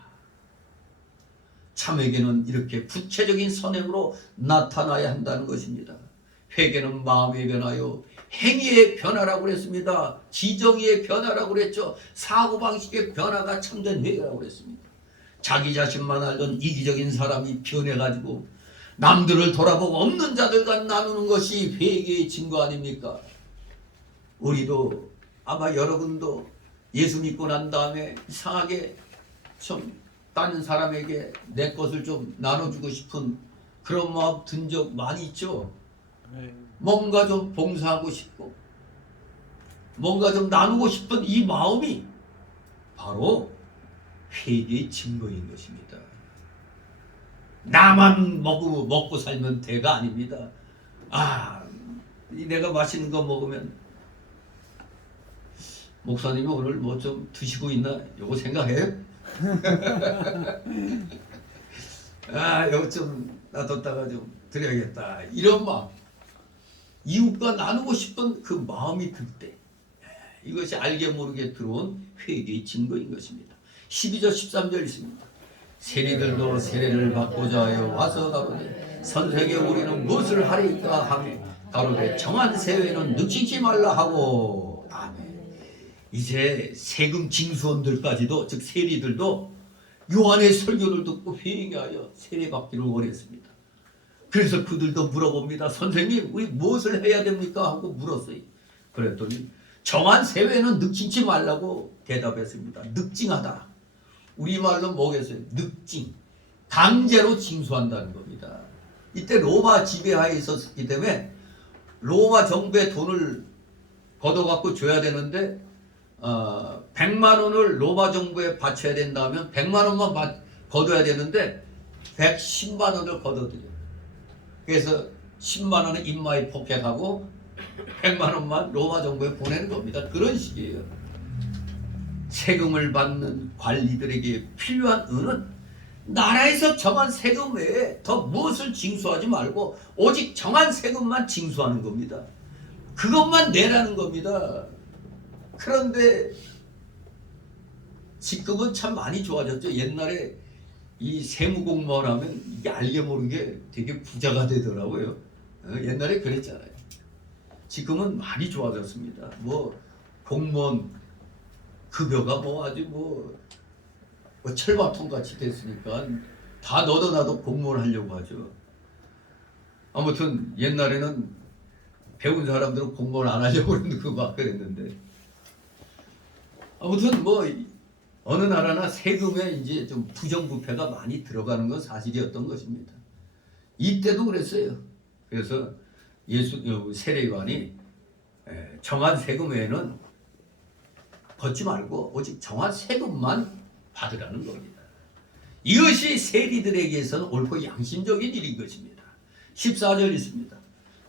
참회개는 이렇게 구체적인 선행으로 나타나야 한다는 것입니다. 회개는 마음의 변화요 행위의 변화라고 그랬습니다. 지정의의 변화라고 그랬죠. 사고방식의 변화가 참된 회개라고 그랬습니다. 자기 자신만 알던 이기적인 사람이 변해가지고 남들을 돌아보고 없는 자들과 나누는 것이 회개의 증거 아닙니까? 우리도 아마 여러분도 예수 믿고 난 다음에 이상하게 좀 다른 사람에게 내 것을 좀 나눠주고 싶은 그런 마음 든 적 많이 있죠? 뭔가 좀 봉사하고 싶고 뭔가 좀 나누고 싶은 이 마음이 바로 회개의 증거인 것입니다. 남 나만 먹고 살면 대가 아닙니다. 내가 맛있는 거 먹으면 목사님이 오늘 뭐 좀 드시고 있나? 요거 생각해요? 요거 좀 놔뒀다가 좀 드려야겠다. 이런 마음. 이웃과 나누고 싶은 그 마음이 들 때, 이것이 알게 모르게 들어온 회개의 증거인 것입니다. 12절 13절 있습니다. 세리들도 세례를 받고자 하여 와서 가로되 선생에 우리는 무엇을 하리까 하며 가로되 정한 세회는 늑치지 말라 하고. 아멘. 이제 세금 징수원들까지도, 즉 세리들도 요한의 설교를 듣고 회개하여 세례받기를 원했습니다. 그래서 그들도 물어봅니다. 선생님, 우리 무엇을 해야 됩니까? 하고 물었어요. 그랬더니 정한 세회는 늑치지 말라고 대답했습니다. 늑징하다. 우리말로 뭐겠어요? 늑징. 강제로 징수한다는 겁니다. 이때 로마 지배하에 있었기 때문에 로마 정부에 돈을 걷어갖고 줘야 되는데 100만 원을 로마 정부에 바쳐야 된다면 100만 원만 걷어야 되는데 110만 원을 걷어들여요. 그래서 10만 원은 인마에 폭행하고 100만 원만 로마 정부에 보내는 겁니다. 그런 식이에요. 세금을 받는 관리들에게 필요한 은은 나라에서 정한 세금 외에 더 무엇을 징수하지 말고 오직 정한 세금만 징수하는 겁니다. 그것만 내라는 겁니다. 그런데 지금은 참 많이 좋아졌죠. 옛날에 이 세무공무원 하면 이게 알게 모르게 되게 부자가 되더라고요. 옛날에 그랬잖아요. 지금은 많이 좋아졌습니다. 뭐 공무원 급여가 뭐 아주 뭐 철밥통 같이 됐으니까 다 너도 나도 공무원 하려고 하죠. 아무튼 옛날에는 배운 사람들은 공무원 안 하려고 그랬는데 아무튼 뭐 어느 나라나 세금에 이제 좀 부정부패가 많이 들어가는 건 사실이었던 것입니다. 이때도 그랬어요. 그래서 세례관이 정한 세금 외에는 걷지 말고 오직 정한 세금만 받으라는 겁니다. 이것이 세리들에게서는 옳고 양심적인 일인 것입니다. 14절 있습니다.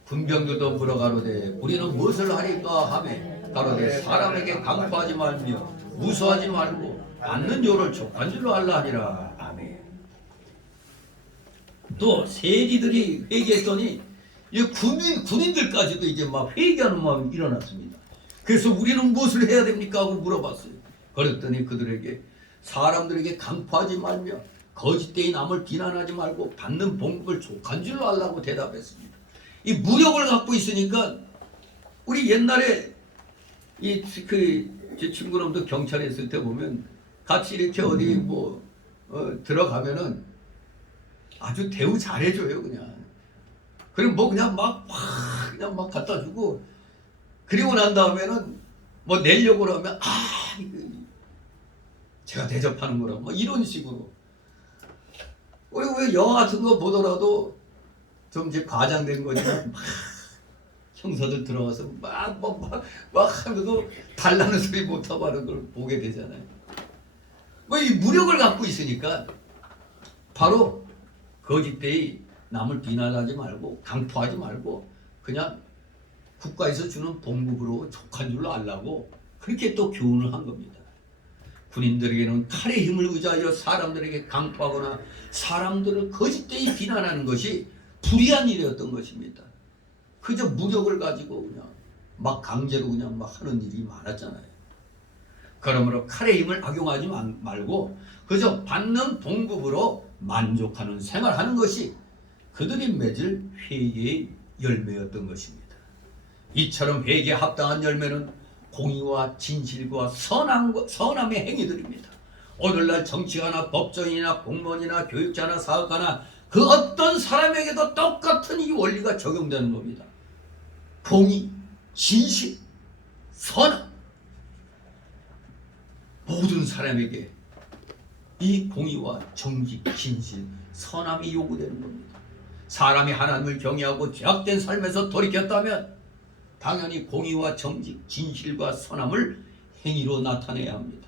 군병들도 물어가로되 우리는 무엇을 하리까 하매 가로되 사람에게 강포하지 말며 무수하지 말고 받는 요를 족한 줄로 알라 하니라. 아멘. 또 세리들이 회개했더니 이 군인들까지도 이제 막 회개하는 마음이 일어났습니다. 그래서 우리는 무엇을 해야 됩니까? 하고 물어봤어요. 그랬더니 그들에게 사람들에게 강포하지 말며 거짓되이 남을 비난하지 말고 받는 봉급을 족한 줄로 알라고 대답했습니다. 이 무력을 갖고 있으니까 우리 옛날에 제 친구놈도 경찰에 있을 때 보면 같이 이렇게 어디 들어가면은 아주 대우 잘해줘요. 그냥 그리고 뭐 그냥 막 갖다 주고 그리고 난 다음에는 뭐 내려고 그러면 제가 대접하는 거라고 뭐 이런 식으로. 우리 왜 영화 같은 거 보더라도 좀 이제 과장된 거지만 막 형사들 들어가서 막 하면서 달라는 소리 못하고 하는 걸 보게 되잖아요. 뭐 이 무력을 갖고 있으니까 바로 거짓되이 남을 비난하지 말고 강포하지 말고 그냥 국가에서 주는 봉급으로 족한 줄로 알라고 그렇게 또 교훈을 한 겁니다. 군인들에게는 칼의 힘을 의지하여 사람들에게 강포하거나 사람들을 거짓되이 비난하는 것이 불의한 일이었던 것입니다. 그저 무력을 가지고 그냥 막 강제로 그냥 막 하는 일이 많았잖아요. 그러므로 칼의 힘을 악용하지 말고 그저 받는 봉급으로 만족하는 생활하는 것이 그들이 맺을 회개의 열매였던 것입니다. 이처럼 회개에 합당한 열매는 공의와 진실과 선함의 행위들입니다. 오늘날 정치가나 법정이나 공무원이나 교육자나 사업가나 그 어떤 사람에게도 똑같은 이 원리가 적용되는 겁니다. 공의, 진실, 선함. 모든 사람에게 이 공의와 정직, 진실, 선함이 요구되는 겁니다. 사람이 하나님을 경외하고 죄악된 삶에서 돌이켰다면 당연히 공의와 정직, 진실과 선함을 행위로 나타내야 합니다.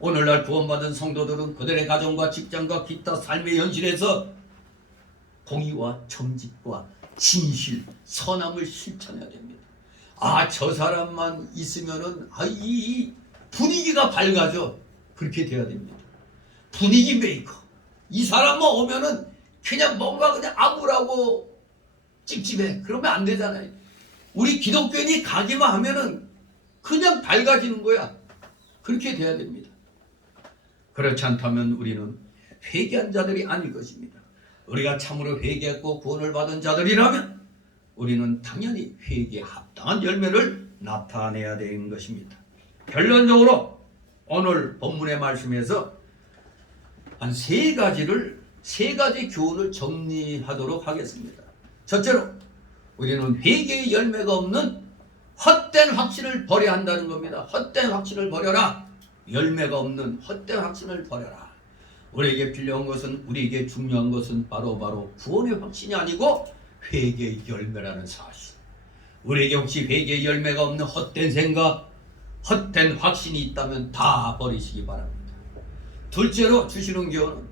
오늘날 구원받은 성도들은 그들의 가정과 직장과 기타 삶의 현실에서 공의와 정직과 진실, 선함을 실천해야 됩니다. 저 사람만 있으면은 이 분위기가 밝아져. 그렇게 돼야 됩니다. 분위기 메이커. 이 사람만 오면은 그냥 뭔가 그냥 아무라고 찝찝해. 그러면 안 되잖아요. 우리 기독교인이 가기만 하면은 그냥 밝아지는 거야. 그렇게 돼야 됩니다. 그렇지 않다면 우리는 회개한 자들이 아닐 것입니다. 우리가 참으로 회개했고 구원을 받은 자들이라면 우리는 당연히 회개에 합당한 열매를 나타내야 되는 것입니다. 결론적으로 오늘 본문의 말씀에서 한 세 가지 교훈을 정리하도록 하겠습니다. 첫째로 우리는 회개의 열매가 없는 헛된 확신을 버려야 한다는 겁니다. 헛된 확신을 버려라. 열매가 없는 헛된 확신을 버려라. 우리에게 필요한 것은, 우리에게 중요한 것은 바로 구원의 확신이 아니고 회개의 열매라는 사실. 우리에게 혹시 회개의 열매가 없는 헛된 생각, 헛된 확신이 있다면 다 버리시기 바랍니다. 둘째로 주시는 교훈은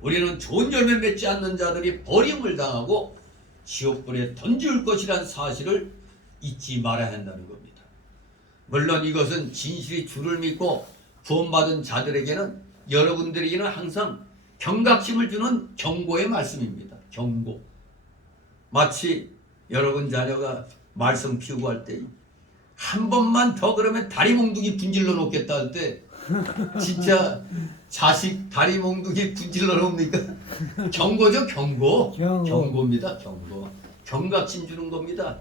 우리는 좋은 열매 맺지 않는 자들이 버림을 당하고 지옥불에 던질 것이란 사실을 잊지 말아야 한다는 겁니다. 물론 이것은 진실이 주를 믿고 구원받은 자들에게는, 여러분들에게는 항상 경각심을 주는 경고의 말씀입니다. 경고. 마치 여러분 자녀가 말썽 피우고 할 때 한 번만 더 그러면 다리 몽둥이 분질러 놓겠다 할 때 진짜 자식 다리 몽둥이 분질러 놓습니까? 경고죠. 경고입니다. 경각심 주는 겁니다.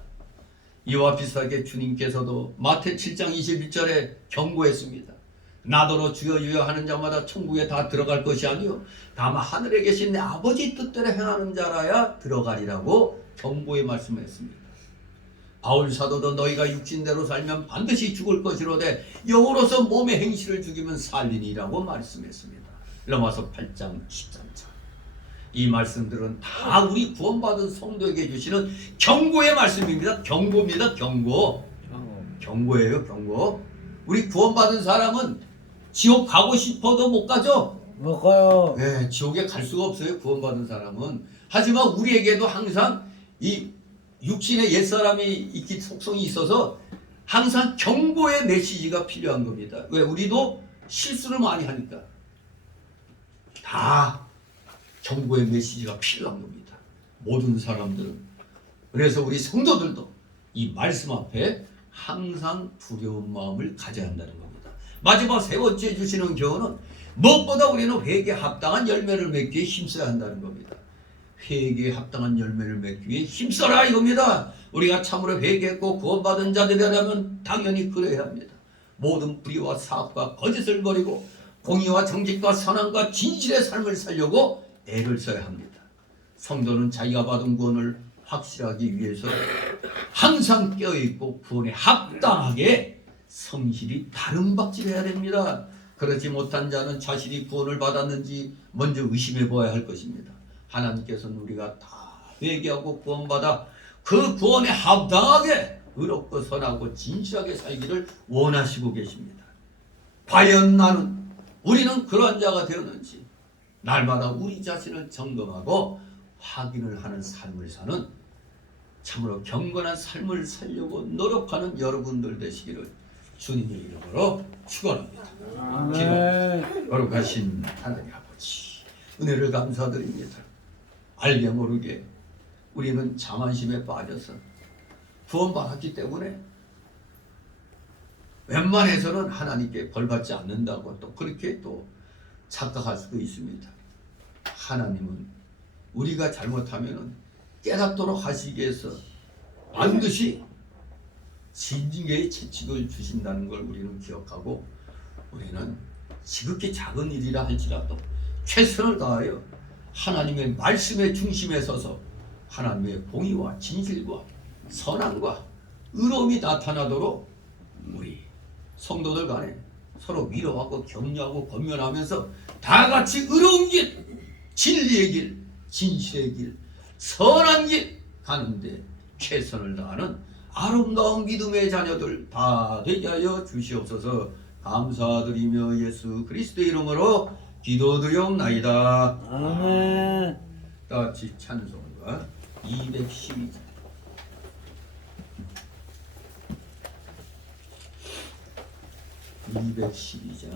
이와 비슷하게 주님께서도 마태 7장 21절에 경고했습니다. 나더러 주여 주여 하는 자마다 천국에 다 들어갈 것이 아니요 다만 하늘에 계신 내 아버지 뜻대로 행하는 자라야 들어가리라고 경고의 말씀했습니다. 바울 사도도 너희가 육신대로 살면 반드시 죽을 것이로되 영으로서 몸의 행실을 죽이면 살리니라고 말씀했습니다. 로마서 8장 13절. 이 말씀들은 다 우리 구원받은 성도에게 주시는 경고의 말씀입니다. 경고입니다. 경고예요. 경고. 우리 구원받은 사람은 지옥 가고 싶어도 못 가죠? 못 가요. 네, 지옥에 갈 수가 없어요. 구원받은 사람은. 하지만 우리에게도 항상 이 육신의 옛사람이 있기 속성이 있어서 항상 경고의 메시지가 필요한 겁니다. 왜? 우리도 실수를 많이 하니까. 다 경고의 메시지가 필요한 겁니다. 모든 사람들은. 그래서 우리 성도들도 이 말씀 앞에 항상 두려운 마음을 가져야 한다는 겁니다. 마지막 세 번째 주시는 교훈은 무엇보다 우리는 회개에 합당한 열매를 맺기에 힘써야 한다는 겁니다. 회개에 합당한 열매를 맺기 위해 힘써라 이겁니다. 우리가 참으로 회개했고 구원받은 자들이라면 당연히 그래야 합니다. 모든 불의와 사악과 거짓을 버리고 공의와 정직과 선함과 진실의 삶을 살려고 애를 써야 합니다. 성도는 자기가 받은 구원을 확실하기 위해서 항상 깨어있고 구원에 합당하게 성실히 다름박질해야 됩니다. 그렇지 못한 자는 자신이 구원을 받았는지 먼저 의심해 보아야 할 것입니다. 하나님께서는 우리가 다 회개하고 구원받아 그 구원에 합당하게 의롭고 선하고 진실하게 살기를 원하시고 계십니다. 과연 우리는 그러한 자가 되었는지 날마다 우리 자신을 점검하고 확인을 하는 삶을 사는 참으로 경건한 삶을 살려고 노력하는 여러분들 되시기를 주님의 이름으로 축원합니다. 기도. 거룩하신 하나님 아버지, 은혜를 감사드립니다. 알게 모르게 우리는 자만심에 빠져서 구원받았기 때문에 웬만해서는 하나님께 벌받지 않는다고 또 그렇게 또 착각할 수도 있습니다. 하나님은 우리가 잘못하면 깨닫도록 하시기 위해서 반드시 징계의 채찍을 주신다는 걸 우리는 기억하고, 우리는 지극히 작은 일이라 할지라도 최선을 다하여 하나님의 말씀의 중심에 서서 하나님의 공의와 진실과 선함과 의로움이 나타나도록 우리 성도들 간에 서로 위로하고 격려하고 권면하면서 다 같이 의로운 길, 진리의 길, 진실의 길, 선한 길 가는데 최선을 다하는 아름다운 믿음의 자녀들 다 되게 하여 주시옵소서. 감사드리며 예수 그리스도의 이름으로 기도드리옵나이다. 아멘. 다 같이 찬송가 212장. 212장.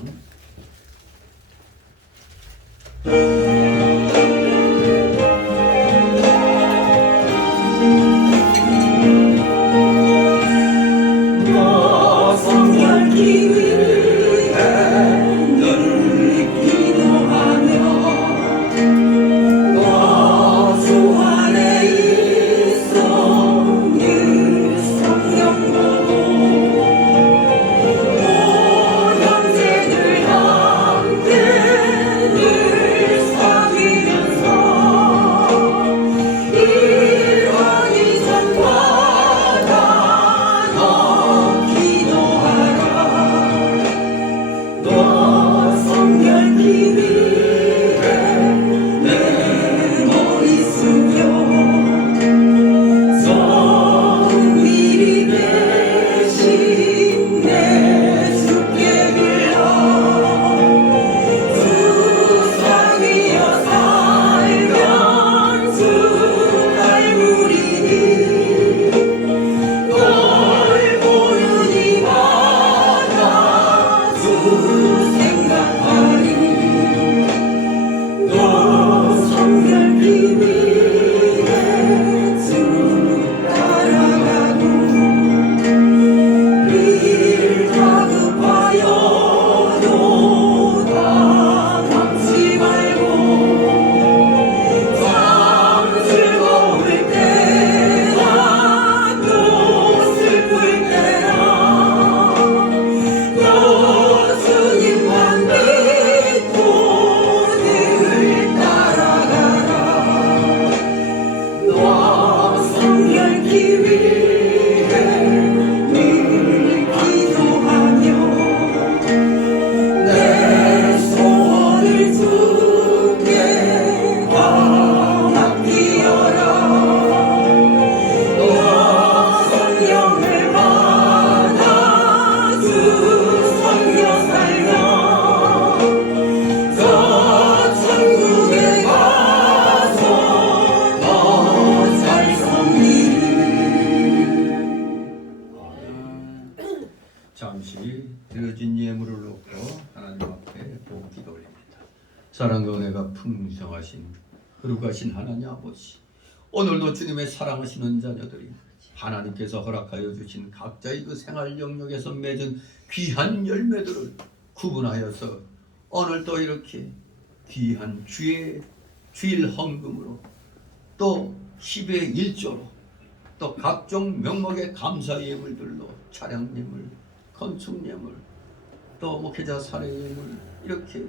잠시 드려진 예물을 놓고 하나님 앞에 기도 올립니다. 사랑과 은혜가 풍성하신 거룩하신 하나님 아버지, 오늘도 주님의 사랑하시는 자녀들이 하나님께서 허락하여 주신 각자의 그 생활 영역에서 맺은 귀한 열매들을 구분하여서 오늘 또 이렇게 귀한 주일 헌금으로 또 10의 1조로 또 각종 명목의 감사 예물들로 차량 예물, 건축 예물, 또 목회자 사례 예물, 이렇게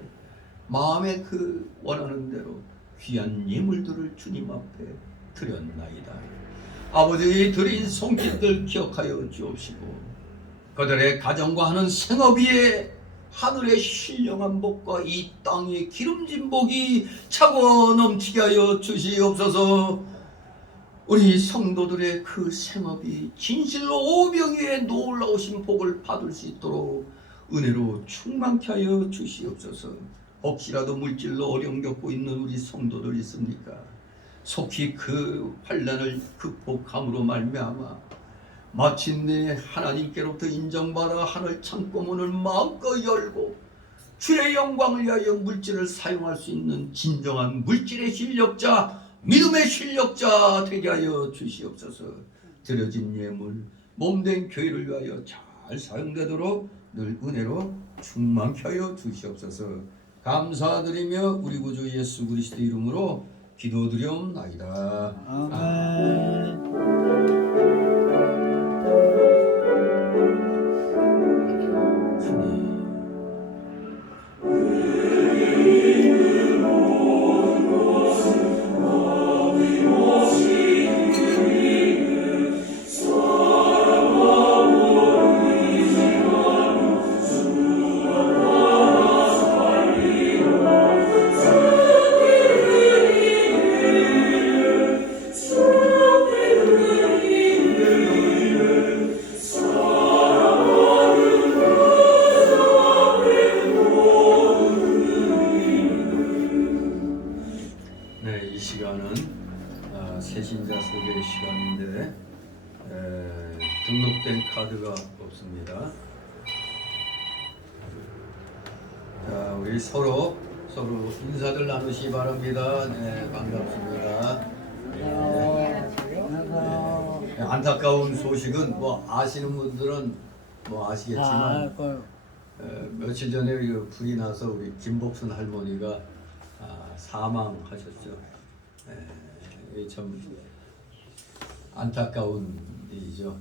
마음에 그 원하는 대로 귀한 예물들을 주님 앞에 드렸나이다. 아버지, 드린 손길들 기억하여 주옵시고 그들의 가정과 하는 생업 위에 하늘의 신령한 복과 이 땅의 기름진 복이 차고 넘치게 하여 주시옵소서. 우리 성도들의 그 생업이 진실로 오병이의 놀라우신 복을 받을 수 있도록 은혜로 충만케 하여 주시옵소서. 혹시라도 물질로 어려움 겪고 있는 우리 성도들 있습니까? 속히 그 환난을 극복함으로 말미암아 마침내 하나님께로부터 인정받아 하늘 창고문을 마음껏 열고 주의 영광을 위하여 물질을 사용할 수 있는 진정한 물질의 실력자, 믿음의 실력자 되게 하여 주시옵소서. 드려진 예물, 몸된 교회를 위하여 잘 사용되도록 늘 은혜로 충만케 하여 주시옵소서. 감사드리며 우리 구주 예수 그리스도 이름으로 기도드리옵나이다. 아멘. 주님 새신자 소개 시간인데 등록된 카드가 없습니다. 자, 우리 서로 인사들 나누시기 바랍니다. 네, 반갑습니다. 네, 안타까운 소식은 뭐 아시는 분들은 뭐 아시겠지만 며칠 전에 그 불이 나서 우리 김복순 할머니가 사망하셨죠. 이게 참 안타까운 일이죠.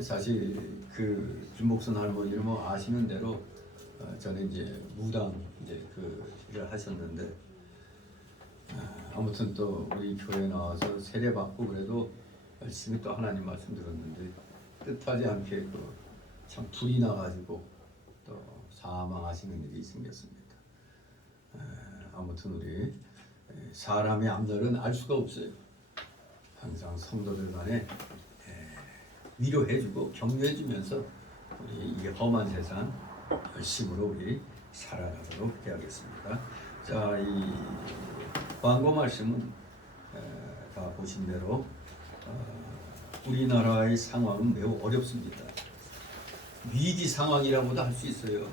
사실 그 김복순 할머니를 뭐 아시는 대로 저는 이제 무당 이제 그 일을 하셨는데 아무튼 또 우리 교회 나와서 세례 받고 그래도 열심히 또 하나님 말씀 들었는데 뜻하지 않게 참 불이 나가지고 또 사망하시는 일이 생겼습니다. 아무튼 우리 사람의 앞날은 알 수가 없어요. 항상 성도들 간에 위로해주고 격려해주면서 우리 이 험한 세상 열심으로 우리 살아가도록 해야겠습니다. 자, 이 광고 말씀은 다 보신 대로 우리나라의 상황은 매우 어렵습니다. 위기 상황이라고도 할 수 있어요.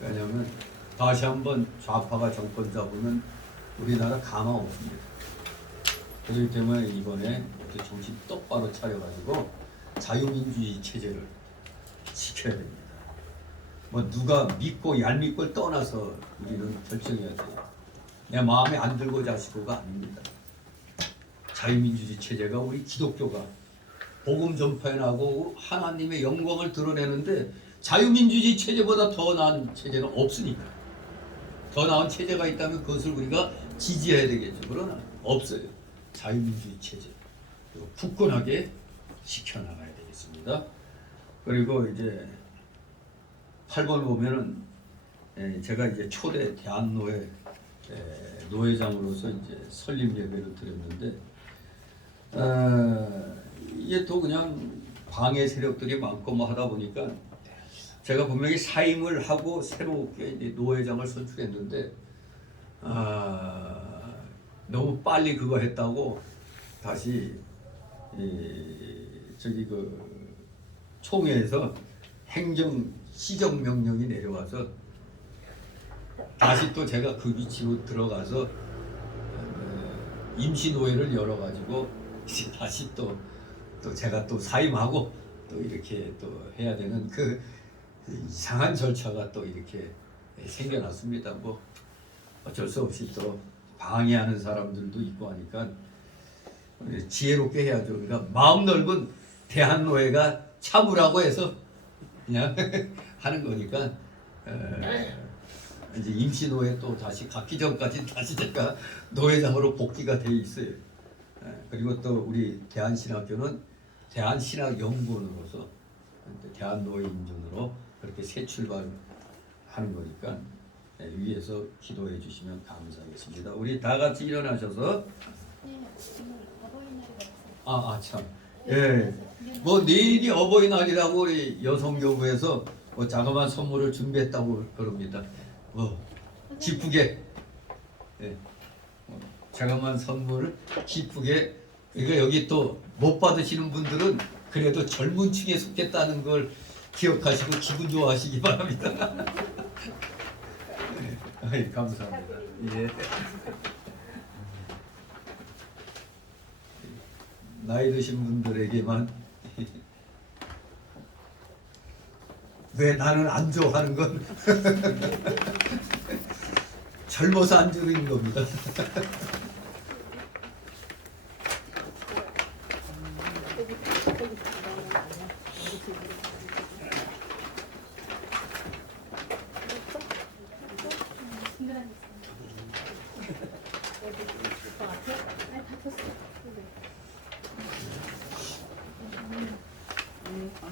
왜냐하면 다시 한번 좌파가 정권 잡으면 우리나라 가망 없습니다. 그렇기 때문에 이번에 정신 똑바로 차려가지고 자유민주주의 체제를 지켜야 됩니다. 뭐 누가 믿고 얄밉고 떠나서 우리는 결정해야 돼요. 내 마음에 안 들고 자시고가 아닙니다. 자유민주주의 체제가 우리 기독교가 복음 전파에 나고 하나님의 영광을 드러내는데 자유민주주의 체제보다 더 나은 체제는 없으니까. 더 나은 체제가 있다면 그것을 우리가 지지해야 되겠죠. 그러나 없어요. 자유민주주의 체제. 굳건하게 지켜나가야 되겠습니다. 그리고 이제 8번 보면은 제가 이제 초대 대한노회 노회장으로서 이제 설립 예배를 드렸는데 이게 또 그냥 방해 세력들이 많고 뭐 하다 보니까 제가 분명히 사임을 하고 새롭게 이제 노회장을 선출했는데 너무 빨리 그거 했다고 다시 저기 그 총회에서 행정 시정 명령이 내려와서 다시 또 제가 그 위치로 들어가서 임시 노회를 열어가지고 다시 또 제가 또 사임하고 또 이렇게 또 해야 되는 그 이상한 절차가 또 이렇게 생겨났습니다. 뭐 어쩔 수 없이 또 방해하는 사람들도 있고 하니까 지혜롭게 해야죠. 그러니까 마음 넓은 대한노회가 참으라고 해서 그냥 하는 거니까 이제 임시노회 또 다시 갖기 전까지 다시 제가 노회장으로 복귀가 돼 있어요. 그리고 또 우리 대한신학교는 대한신학연구원으로서 대한노회인전으로 그렇게 새 출발하는 거니까 위에서 기도해 주시면 감사하겠습니다. 우리 다 같이 일어나셔서 참. 예. 뭐 내일이 어버이날이라고 우리 여성교부에서 뭐 자그마한 선물을 준비했다고 그럽니다. 뭐 기쁘게 자그마한 선물을 기쁘게 그러니까 여기 또 못 받으시는 분들은 그래도 젊은 층에 속했다는 걸 기억하시고 기분 좋아하시기 바랍니다. 네, 감사합니다. 예. 나이 드신 분들에게만 왜 나는 안 줘 하는 건 젊어서 안 주는 겁니다.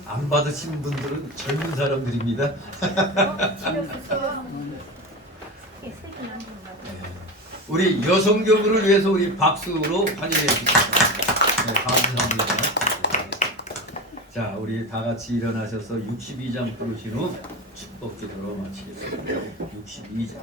안 받으신 분들은 젊은 사람들입니다. 우리 여성교부를 위해서 우리 박수로 환영해 주십시오. 네, 감사합니다. 자, 우리 다 같이 일어나셔서 62장 부르신 후 축복 기도로 마치겠습니다. 62장.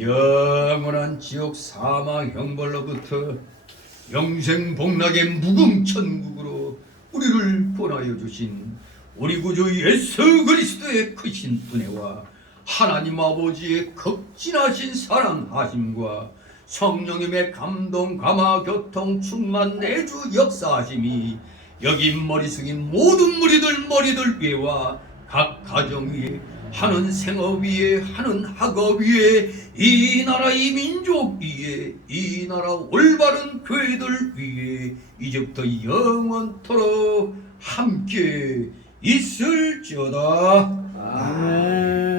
영원한 지옥 사망 형벌로부터 영생 복락의 무궁천국으로 우리를 권하여 주신 우리 구주 예수 그리스도의 크신 은혜와 하나님 아버지의 극진하신 사랑하심과 성령님의 감동 감화 교통 충만 내주 역사하심이 여기 머리 숙인 모든 무리들 머리들 위에와 각 가정 위에 하는 생업 위에 하는 학업 위에 이 나라 이 민족 위에 이 나라 올바른 교회들 위에 이제부터 영원토록 함께 있을지어다. 아멘.